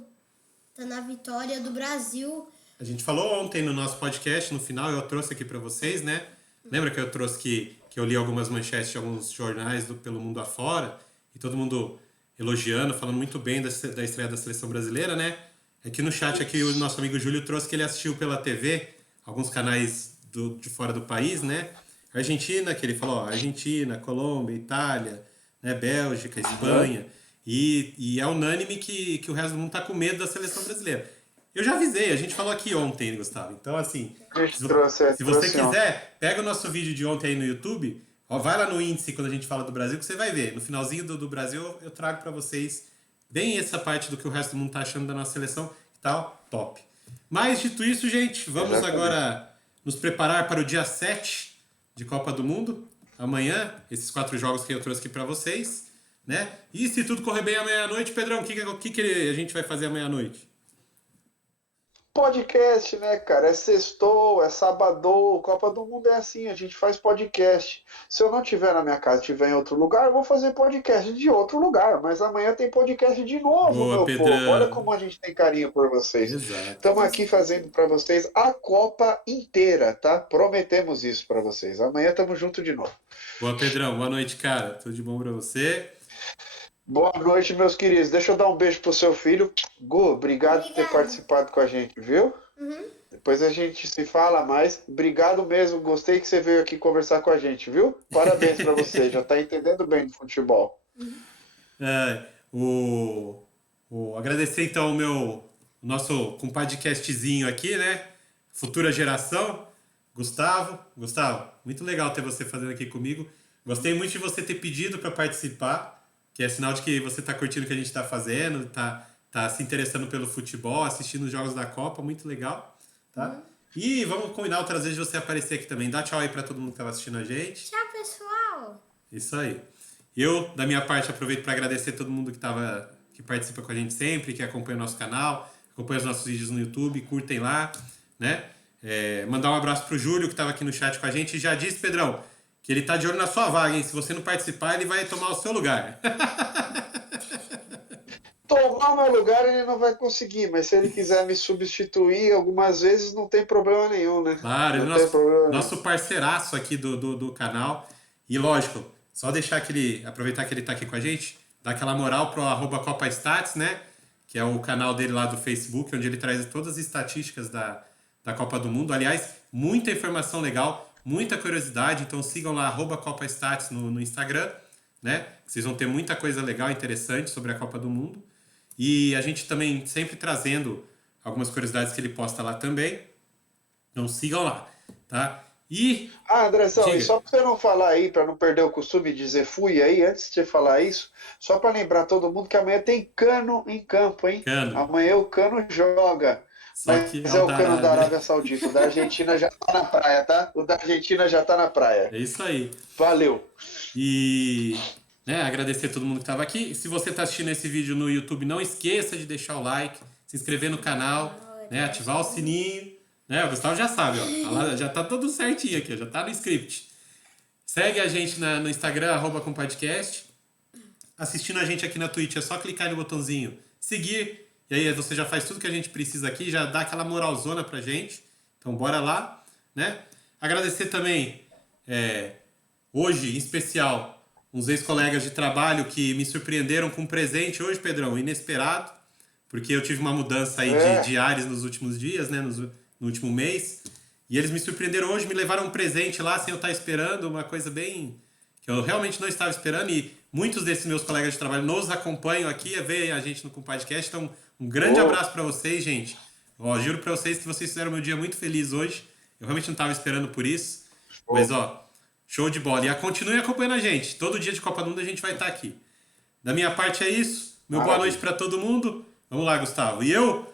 tá na vitória do Brasil. A gente falou ontem no nosso podcast, no final eu trouxe aqui para vocês, né? Lembra que eu trouxe que eu li algumas manchetes de alguns jornais pelo mundo afora e todo mundo elogiando, falando muito bem da estreia da seleção brasileira, né? É que no chat aqui o nosso amigo Júlio trouxe que ele assistiu pela TV, alguns canais de fora do país, né? Argentina, que ele falou, ó, Argentina, Colômbia, Itália, né? Bélgica, Espanha. E é unânime que o resto do mundo tá com medo da seleção brasileira. Eu já avisei, a gente falou aqui ontem, Gustavo. Então, assim, A gente trouxe, se você trouxe ontem. quiser, pega o nosso vídeo de ontem aí no YouTube, ó, vai lá no índice quando a gente fala do Brasil, que você vai ver. No finalzinho do Brasil, eu trago pra vocês bem essa parte do que o resto do mundo tá achando da nossa seleção, que tá top. Mas, dito isso, gente, vamos Exatamente. agora nos preparar para o dia 7 de Copa do Mundo. Amanhã, esses 4 jogos que eu trouxe aqui pra vocês, né? E se tudo correr bem à meia-noite, Pedrão, o que a gente vai fazer à meia-noite? Podcast, né, cara? É sextou, é sabadou, Copa do Mundo é assim, a gente faz podcast. Se eu não tiver na minha casa, tiver em outro lugar, eu vou fazer podcast de outro lugar. Mas amanhã tem podcast de novo, Boa, meu povo. Olha Pedrão. como a gente tem carinho por vocês. Exato. Estamos aqui fazendo para vocês a Copa inteira, tá? Prometemos isso para vocês. Amanhã estamos junto de novo. Boa, Pedrão. Boa noite, cara. Tudo de bom pra você? Boa noite, meus queridos. Deixa eu dar um beijo pro seu filho. Gu, obrigado por ter Obrigada. participado com a gente, viu? Depois a gente se fala mais. Obrigado mesmo. Gostei que você veio aqui conversar com a gente, viu? Parabéns pra você. Já tá entendendo bem do futebol. É, agradecer então o nosso compadcastzinho aqui, né? Futura geração, Gustavo. Gustavo, muito legal ter você fazendo aqui comigo. Gostei muito de você ter pedido para participar, que é sinal de que você tá curtindo o que a gente tá fazendo, tá se interessando pelo futebol, assistindo os jogos da Copa, muito legal, tá? E vamos combinar outras vezes de você aparecer aqui também. Dá tchau aí para todo mundo que tava assistindo a gente. Tchau, pessoal! Isso aí. Eu, da minha parte, aproveito para agradecer todo mundo que participa com a gente sempre, que acompanha o nosso canal, acompanha os nossos vídeos no YouTube, curtem lá, né? Mandar um abraço pro Júlio, que estava aqui no chat com a gente, e já disse, Pedrão, que ele tá de olho na sua vaga, hein? Se você não participar, ele vai tomar o seu lugar. Tomar meu lugar ele não vai conseguir, mas se ele quiser me substituir algumas vezes, não tem problema nenhum, né? Claro, ele é Não tem problema nenhum. nosso parceiraço aqui do canal. E lógico, só deixar aproveitar que ele tá aqui com a gente, dar aquela moral pro @CopaStats, né? Que é o canal dele lá do Facebook, onde ele traz todas as estatísticas da Copa do Mundo. Aliás, muita informação legal, muita curiosidade, então sigam lá @CopaStats no Instagram, né? Vocês vão ter muita coisa legal, interessante sobre a Copa do Mundo. E a gente também sempre trazendo algumas curiosidades que ele posta lá também. Então sigam lá, tá? E Andrezão, diga. e só para você não falar aí, para não perder o costume de dizer fui aí, antes de você falar isso, só para lembrar todo mundo que amanhã tem Cano em campo, hein? Cano. Amanhã o Cano joga. Só Mas que é o Cano da Arábia Saudita. O da Argentina já tá na praia, tá? O da Argentina já tá na praia. É isso aí. Valeu. E agradecer a todo mundo que estava aqui. Se você está assistindo esse vídeo no YouTube, não esqueça de deixar o like, se inscrever no canal, né, ativar o sininho. Né, o Gustavo já sabe, ó, lá já tá tudo certinho aqui, ó, já tá no script. Segue a gente no Instagram, @compadcast. Assistindo a gente aqui na Twitch, é só clicar aí no botãozinho seguir. E aí você já faz tudo que a gente precisa aqui, já dá aquela moralzona pra gente. Então bora lá, né? Agradecer também, hoje, em especial, uns ex-colegas de trabalho que me surpreenderam com um presente hoje, Pedrão, inesperado, porque eu tive uma mudança aí de ares nos últimos dias, né, no último mês, E eles me surpreenderam hoje, me levaram um presente lá sem eu estar esperando, uma coisa bem... que eu realmente não estava esperando. E muitos desses meus colegas de trabalho nos acompanham aqui, ver a gente no podcast. Então, um grande abraço para vocês, gente. Ó, juro para vocês que vocês fizeram meu dia muito feliz hoje. Eu realmente não estava esperando por isso. Mas, ó, show de bola. E continue acompanhando a gente. Todo dia de Copa do Mundo a gente vai estar aqui. Da minha parte é isso. Meu boa noite para todo mundo. Vamos lá, Gustavo. E eu...